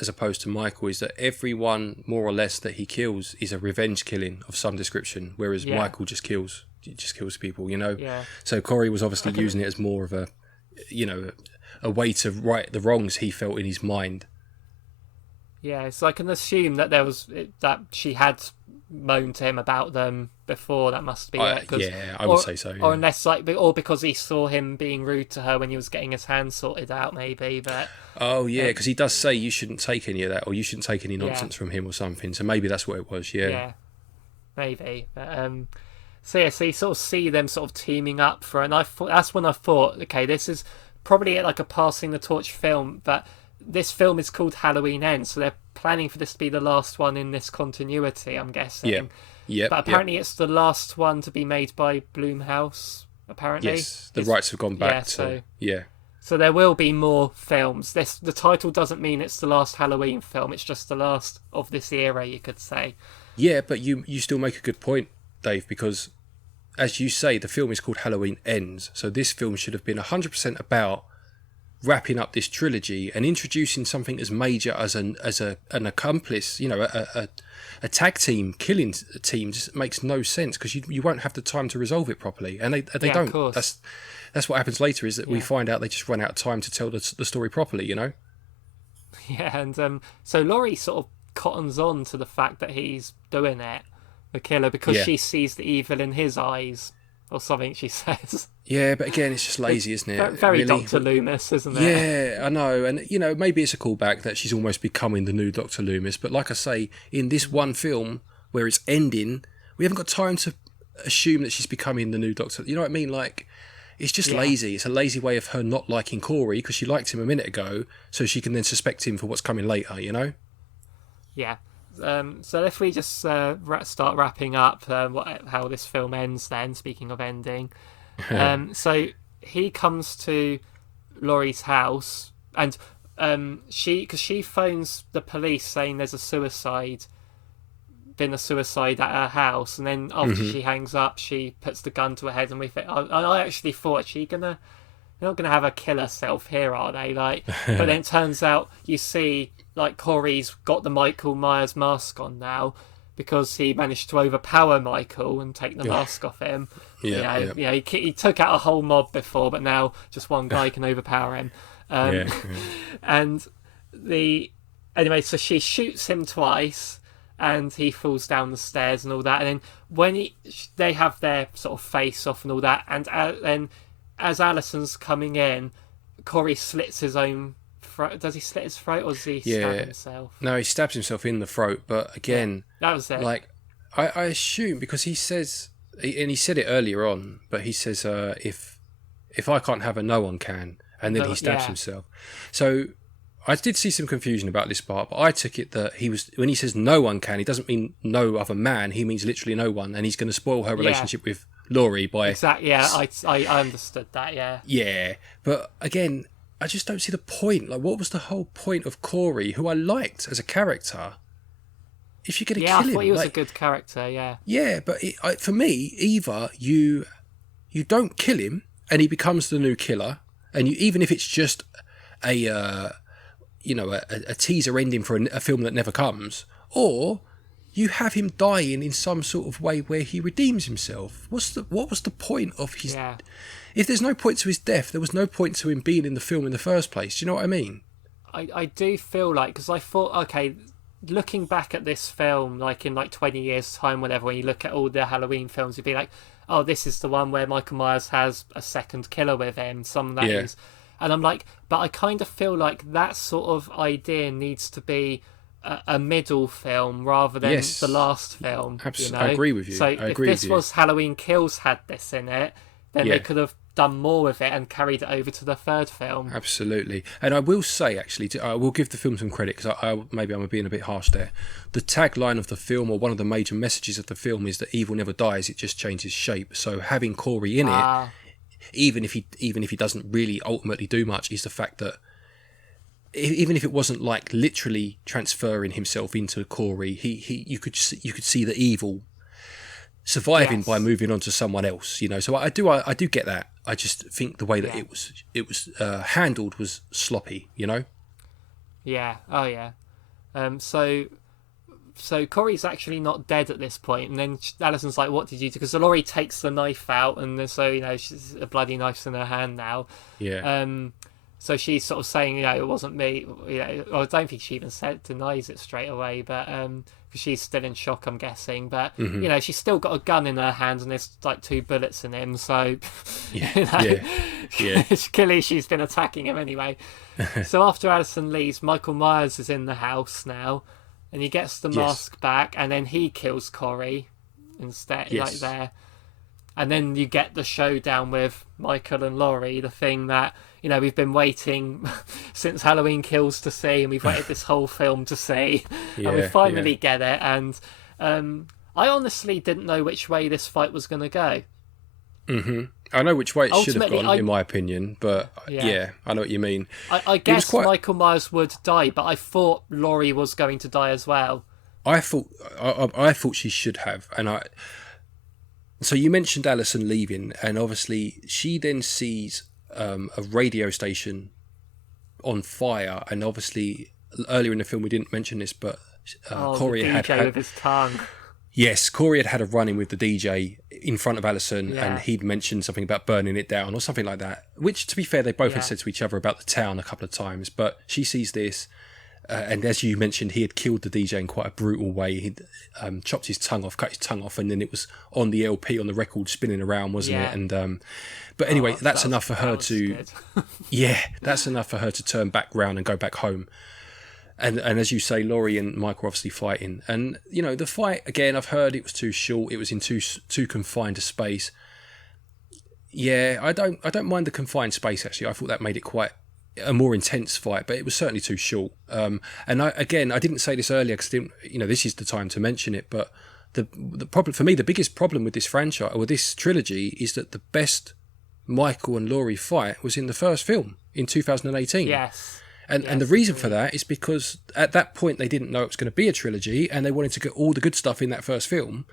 as opposed to Michael, is that everyone more or less that he kills is a revenge killing of some description, whereas Michael just kills people. Yeah. So Corey was obviously using it as more of a way to right the wrongs he felt in his mind. Yeah, so I can assume that that she had moaned to him about them before. That must be it. I would say so. Yeah. Or unless or because he saw him being rude to her when he was getting his hand sorted out, maybe. But because he does say you shouldn't take any of that, or you shouldn't take any nonsense from him or something. So maybe that's what it was. Yeah, maybe. But, so you sort of see them sort of teaming up and that's when I thought, okay, this is probably like a passing the torch film, but this film is called Halloween Ends, so they're planning for this to be the last one in this continuity, I'm guessing. Yeah. But apparently it's the last one to be made by Blumhouse, apparently. Yes, the rights have gone back So there will be more films. The title doesn't mean it's the last Halloween film, it's just the last of this era, you could say. Yeah, but you still make a good point, Dave, because as you say, the film is called Halloween Ends, so this film should have been 100% about wrapping up this trilogy and introducing something as major as an accomplice, a tag team killing team. Just makes no sense because you won't have the time to resolve it properly, and they don't. Of course. That's what happens later, is that we find out they just run out of time to tell the story properly. Yeah, and so Laurie sort of cottons on to the fact that he's doing it, the killer, because she sees the evil in his eyes. or something she says. Yeah, but again, it's just lazy, isn't it? Very really? Dr. Loomis, isn't it? Yeah, I know. And, maybe it's a callback that she's almost becoming the new Dr. Loomis. But like I say, in this one film where it's ending, we haven't got time to assume that she's becoming the new Doctor. You know what I mean? Like, it's just lazy. It's a lazy way of her not liking Corey because she liked him a minute ago, so she can then suspect him for what's coming later, Yeah. So if we just start wrapping up how this film ends then, speaking of ending. So he comes to Laurie's house and she phones the police saying there's been a suicide at her house, and then after she hangs up she puts the gun to her head, and we think I actually thought they're not gonna have her kill herself here, are they? Like, but then it turns out you see like Corey's got the Michael Myers mask on now because he managed to overpower Michael and take the mask off him. He took out a whole mob before, but now just one guy can overpower him. And anyway, so she shoots him twice and he falls down the stairs and all that, and then when they have their sort of face off and all that, and then as Alison's coming in, Corey slits his own throat. Does he slit his throat, or does he stab himself? No, he stabs himself in the throat, but again, that was it. Like, I assume, because he says, and he said it earlier on, but he says, if I can't have her, no one can, and then he stabs himself. So I did see some confusion about this part, but I took it that when he says no one can, he doesn't mean no other man, he means literally no one, and he's going to spoil her relationship with Laurie by... Exactly, yeah, I understood that, yeah. Yeah, but again, I just don't see the point. Like, what was the whole point of Corey, who I liked as a character, if you're going to kill him? Yeah, I thought he was a good character, yeah. Yeah, but for me, either you don't kill him, and he becomes the new killer, and even if it's just a teaser ending for a film that never comes, or you have him dying in some sort of way where he redeems himself. What was the point of his... Yeah. If there's no point to his death, there was no point to him being in the film in the first place. Do you know what I mean? I do feel like, because I thought, okay, looking back at this film, like in 20 years' time, whatever, when you look at all the Halloween films, you'd be like, oh, this is the one where Michael Myers has a second killer with him, some of that is. And I'm like, but I kind of feel like that sort of idea needs to be a middle film rather than the last film. Absolutely, I agree with you. So if this was Halloween Kills had this in it, then they could have done more with it and carried it over to the third film. Absolutely. And I will say, actually, I will give the film some credit, because maybe I'm being a bit harsh there. The tagline of the film, or one of the major messages of the film, is that evil never dies, it just changes shape. So having Corey in it, even if he doesn't really ultimately do much, is the fact that even if it wasn't like literally transferring himself into Corey, you could see the evil surviving by moving on to someone else, So I do get that. I just think the way that it was handled was sloppy, Yeah. Oh yeah. So Corey's actually not dead at this point, and then Alison's like, "What did you do?" Because Laurie takes the knife out, and then, so she's a bloody knife's in her hand now. Yeah. So she's sort of saying, it wasn't me. I don't think she even denies it straight away, but because she's still in shock, I'm guessing. But she's still got a gun in her hand, and there's like 2 bullets in him. So clearly she's been attacking him anyway. So after Alison leaves, Michael Myers is in the house now. And he gets the mask back, and then he kills Corey instead, like there. And then you get the showdown with Michael and Laurie, the thing that, we've been waiting since Halloween Kills to see, and we've waited this whole film to see. And we finally get it. And I honestly didn't know which way this fight was going to go. Mm-hmm. I know which way it should have gone, in my opinion, but I know what you mean. I guess Michael Myers would die, but I thought Laurie was going to die as well. I thought she should have, So you mentioned Alison leaving, and obviously she then sees a radio station on fire, and obviously earlier in the film we didn't mention this, but Corey the DJ had with his tongue. Yes, Corey had a run-in with the DJ in front of Alison, and he'd mentioned something about burning it down or something like that, which, to be fair, they both had said to each other about the town a couple of times, but she sees this, and as you mentioned, he had killed the DJ in quite a brutal way. He'd chopped his tongue off, cut his tongue off, and then it was on the LP, on the record, spinning around, wasn't it? And but anyway, that's enough for her to... yeah, that's enough for her to turn back round and go back home. And as you say, Laurie and Mike were obviously fighting. And, you know, the fight, again, I've heard it was too short. It was in too confined a space. Yeah, I don't mind the confined space, actually. I thought that made it quite a more intense fight, but it was certainly too short. And I didn't say this earlier because this is the time to mention it, but the problem for me, the biggest problem with this franchise or this trilogy is that the best Michael and Laurie fight was in the first film in 2018. Yes. And the reason for that is because at that point they didn't know it was going to be a trilogy and they wanted to get all the good stuff in that first film.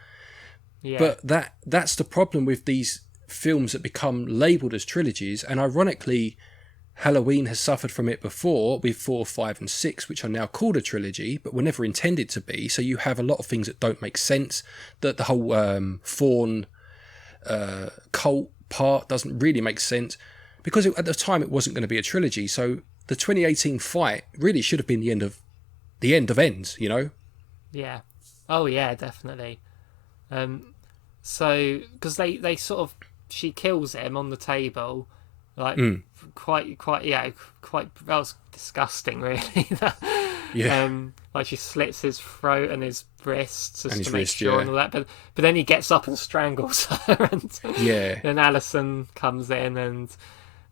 Yeah. But that's the problem with these films that become labelled as trilogies, and ironically Halloween has suffered from it before with 4, 5 and 6, which are now called a trilogy but were never intended to be. So you have a lot of things that don't make sense, that the whole fawn cult part doesn't really make sense because at the time it wasn't going to be a trilogy. So the 2018 fight really should have been the end of ends, you know? Yeah. Oh yeah, definitely. So because they sort of, she kills him on the table, like quite that was disgusting, really. Yeah. Like she slits his throat and his wrists just And to his make wrist, sure yeah. and all that. But then he gets up and strangles her, and Yeah. then Alison comes in and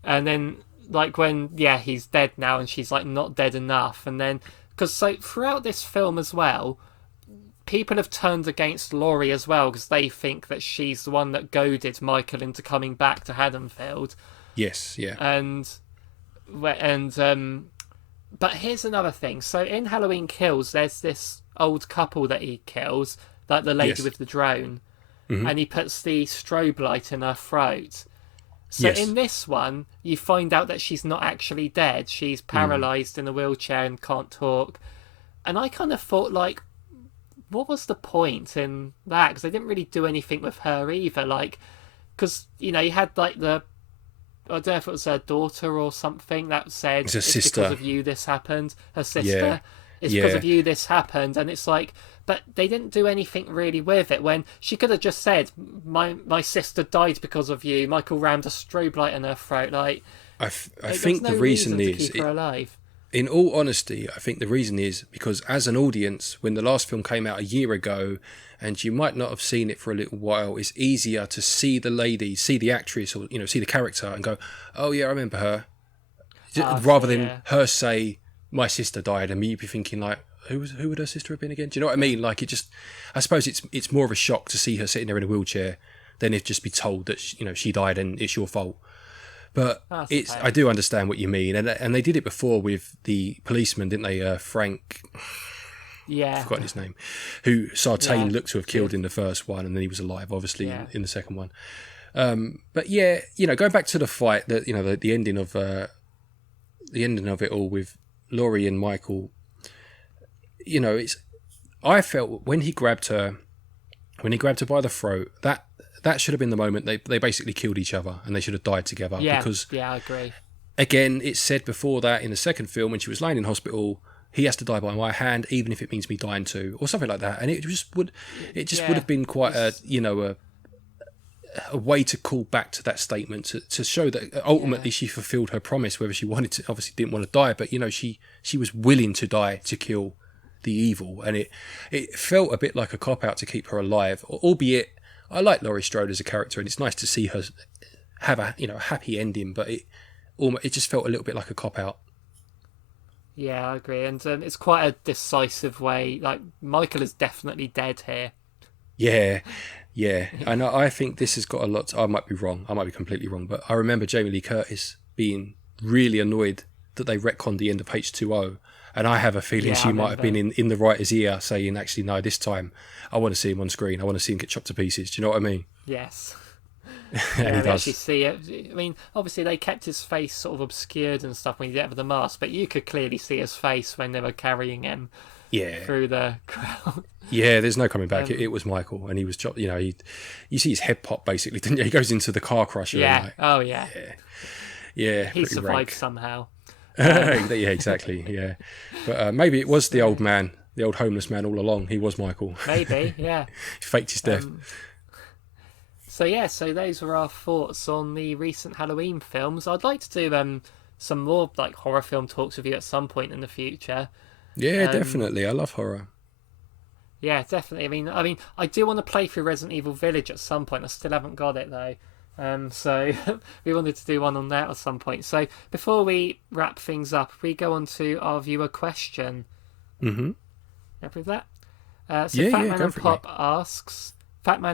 then like when he's dead now and she's like not dead enough, and then because so throughout this film as well, people have turned against Laurie as well because they think that she's the one that goaded Michael into coming back to Haddonfield. Yes, yeah. But here's another thing. So in Halloween Kills, there's this old couple that he kills, like the lady with the drone, and he puts the strobe light in her throat. So in this one, you find out that she's not actually dead. She's paralysed in a wheelchair and can't talk. And I kind of thought, like, what was the point in that? Because they didn't really do anything with her either. Like, because, you had like I don't know if it was her daughter or something that said, it's her sister. Because of you this happened. Her sister. Yeah. It's because of you this happened. And it's like, but they didn't do anything really with it when she could have just said, my sister died because of you. Michael rammed a strobe light in her throat. Like, I think the reason is, to keep her alive. In all honesty, I think the reason is because as an audience, when the last film came out a year ago, and you might not have seen it for a little while, it's easier to see the lady, see the actress, or see the character, and go, "Oh yeah, I remember her," rather than her say, "My sister died," and me be thinking like, "Who would her sister have been again?" Do you know what I mean? Like I suppose it's more of a shock to see her sitting there in a wheelchair than if just be told that she died and it's your fault. But I do understand what you mean, and they did it before with the policeman, didn't they? Frank, I've forgotten his name, who Sartain looked to have killed in the first one, and then he was alive, obviously, in the second one. But going back to the fight, the ending of it all with Laurie and Michael, I felt when he grabbed her by the throat, that should have been the moment they basically killed each other and they should have died together. Because I agree. Again, it's said before that in the second film when she was lying in hospital, he has to die by my hand, even if it means me dying too, or something like that. And it just would have been quite a way to call back to that statement to show that ultimately she fulfilled her promise, whether she wanted to, obviously didn't want to die, but she was willing to die to kill the evil, and it felt a bit like a cop out to keep her alive, albeit. I like Laurie Strode as a character, and it's nice to see her have a happy ending. But it just felt a little bit like a cop out. Yeah, I agree, and it's quite a decisive way. Like Michael is definitely dead here. Yeah, and I think this has got a lot. I might be wrong. I might be completely wrong, but I remember Jamie Lee Curtis being really annoyed that they retconned the end of H2O. And I have a feeling she might have been in the writer's ear saying, actually, no, this time I want to see him on screen. I want to see him get chopped to pieces. Do you know what I mean? Yes. And he does. Actually see it. I mean, obviously they kept his face sort of obscured and stuff when he did it with the mask, but you could clearly see his face when they were carrying him through the crowd. Yeah, there's no coming back. It was Michael, and he was chopped. You see his head pop, basically, didn't you? He goes into the car crusher. Yeah. And Oh, yeah. Yeah. He survived somehow. Yeah, exactly. Yeah, but maybe it was the old man, the old homeless man all along. He was Michael. Maybe, yeah. He faked his death. So those were our thoughts on the recent Halloween films. I'd like to do some more like horror film talks with you at some point in the future. Yeah, definitely. I love horror. Yeah, definitely. I mean, I do want to play through Resident Evil Village at some point. I still haven't got it though. So we wanted to do one on that at some point. So before we wrap things up, we go on to our viewer question. Mm-hmm. Happy with that? Fatman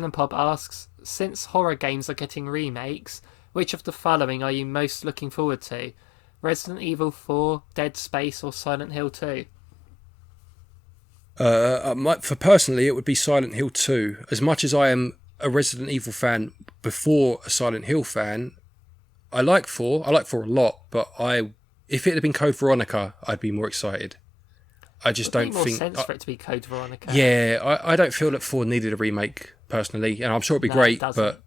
and Pop asks, since horror games are getting remakes, which of the following are you most looking forward to? Resident Evil 4, Dead Space, or Silent Hill 2? For personally, it would be Silent Hill 2. As much as I am a Resident Evil fan before a Silent Hill fan, I like 4. I like 4 a lot, but if it had been Code Veronica, I'd be more excited. I just don't think... It would make more sense for it to be Code Veronica. Yeah, I don't feel that 4 needed a remake, personally, and I'm sure it'd be great, but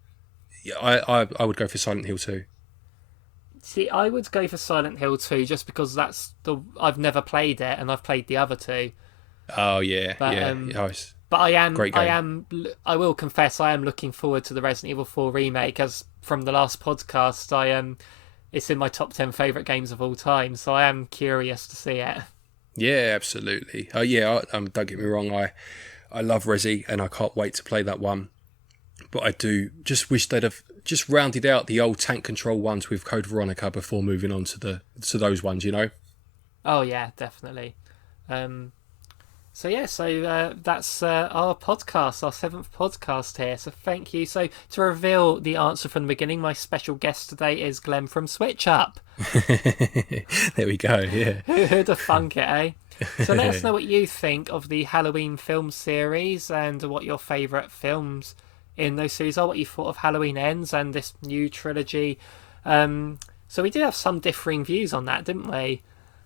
I would go for Silent Hill 2. See, I would go for Silent Hill 2 just because I've never played it, and I've played the other two. Oh yeah, but, yeah. But great game. I will confess, I am looking forward to the Resident Evil 4 remake. As from the last podcast, it's in my top 10 favourite games of all time. So I am curious to see it. Yeah, absolutely. Don't get me wrong. I love Resi, and I can't wait to play that one. But I do just wish they'd have just rounded out the old tank control ones with Code Veronica before moving on to those ones. You know. Oh yeah, definitely. So that's our podcast, our 7th podcast here. So thank you. So to reveal the answer from the beginning, my special guest today is Glen from SwitchUp. There we go. Yeah. Who'd have thunk it, eh? So let us know what you think of the Halloween film series and what your favourite films in those series are. What you thought of Halloween Ends and this new trilogy. So we did have some differing views on that, didn't we?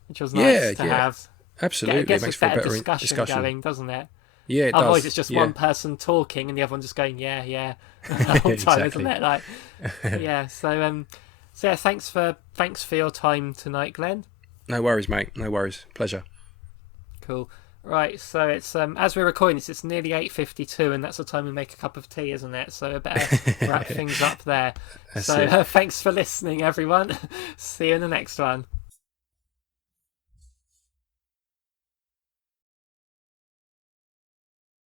Which was nice to have. Absolutely, it gets makes a for a better better discussion going, doesn't it? Yeah, it Otherwise, does. it's just one person talking and the other one just going, yeah, the whole time, Exactly. isn't it? Like, yeah. So yeah, thanks for your time tonight, Glen. No worries, mate. No worries. Pleasure. Cool. Right, so it's as we're recording this, it's nearly 8:52, and that's the time we make a cup of tea, isn't it? So I better wrap things up there. Thanks for listening, everyone. See you in the next one.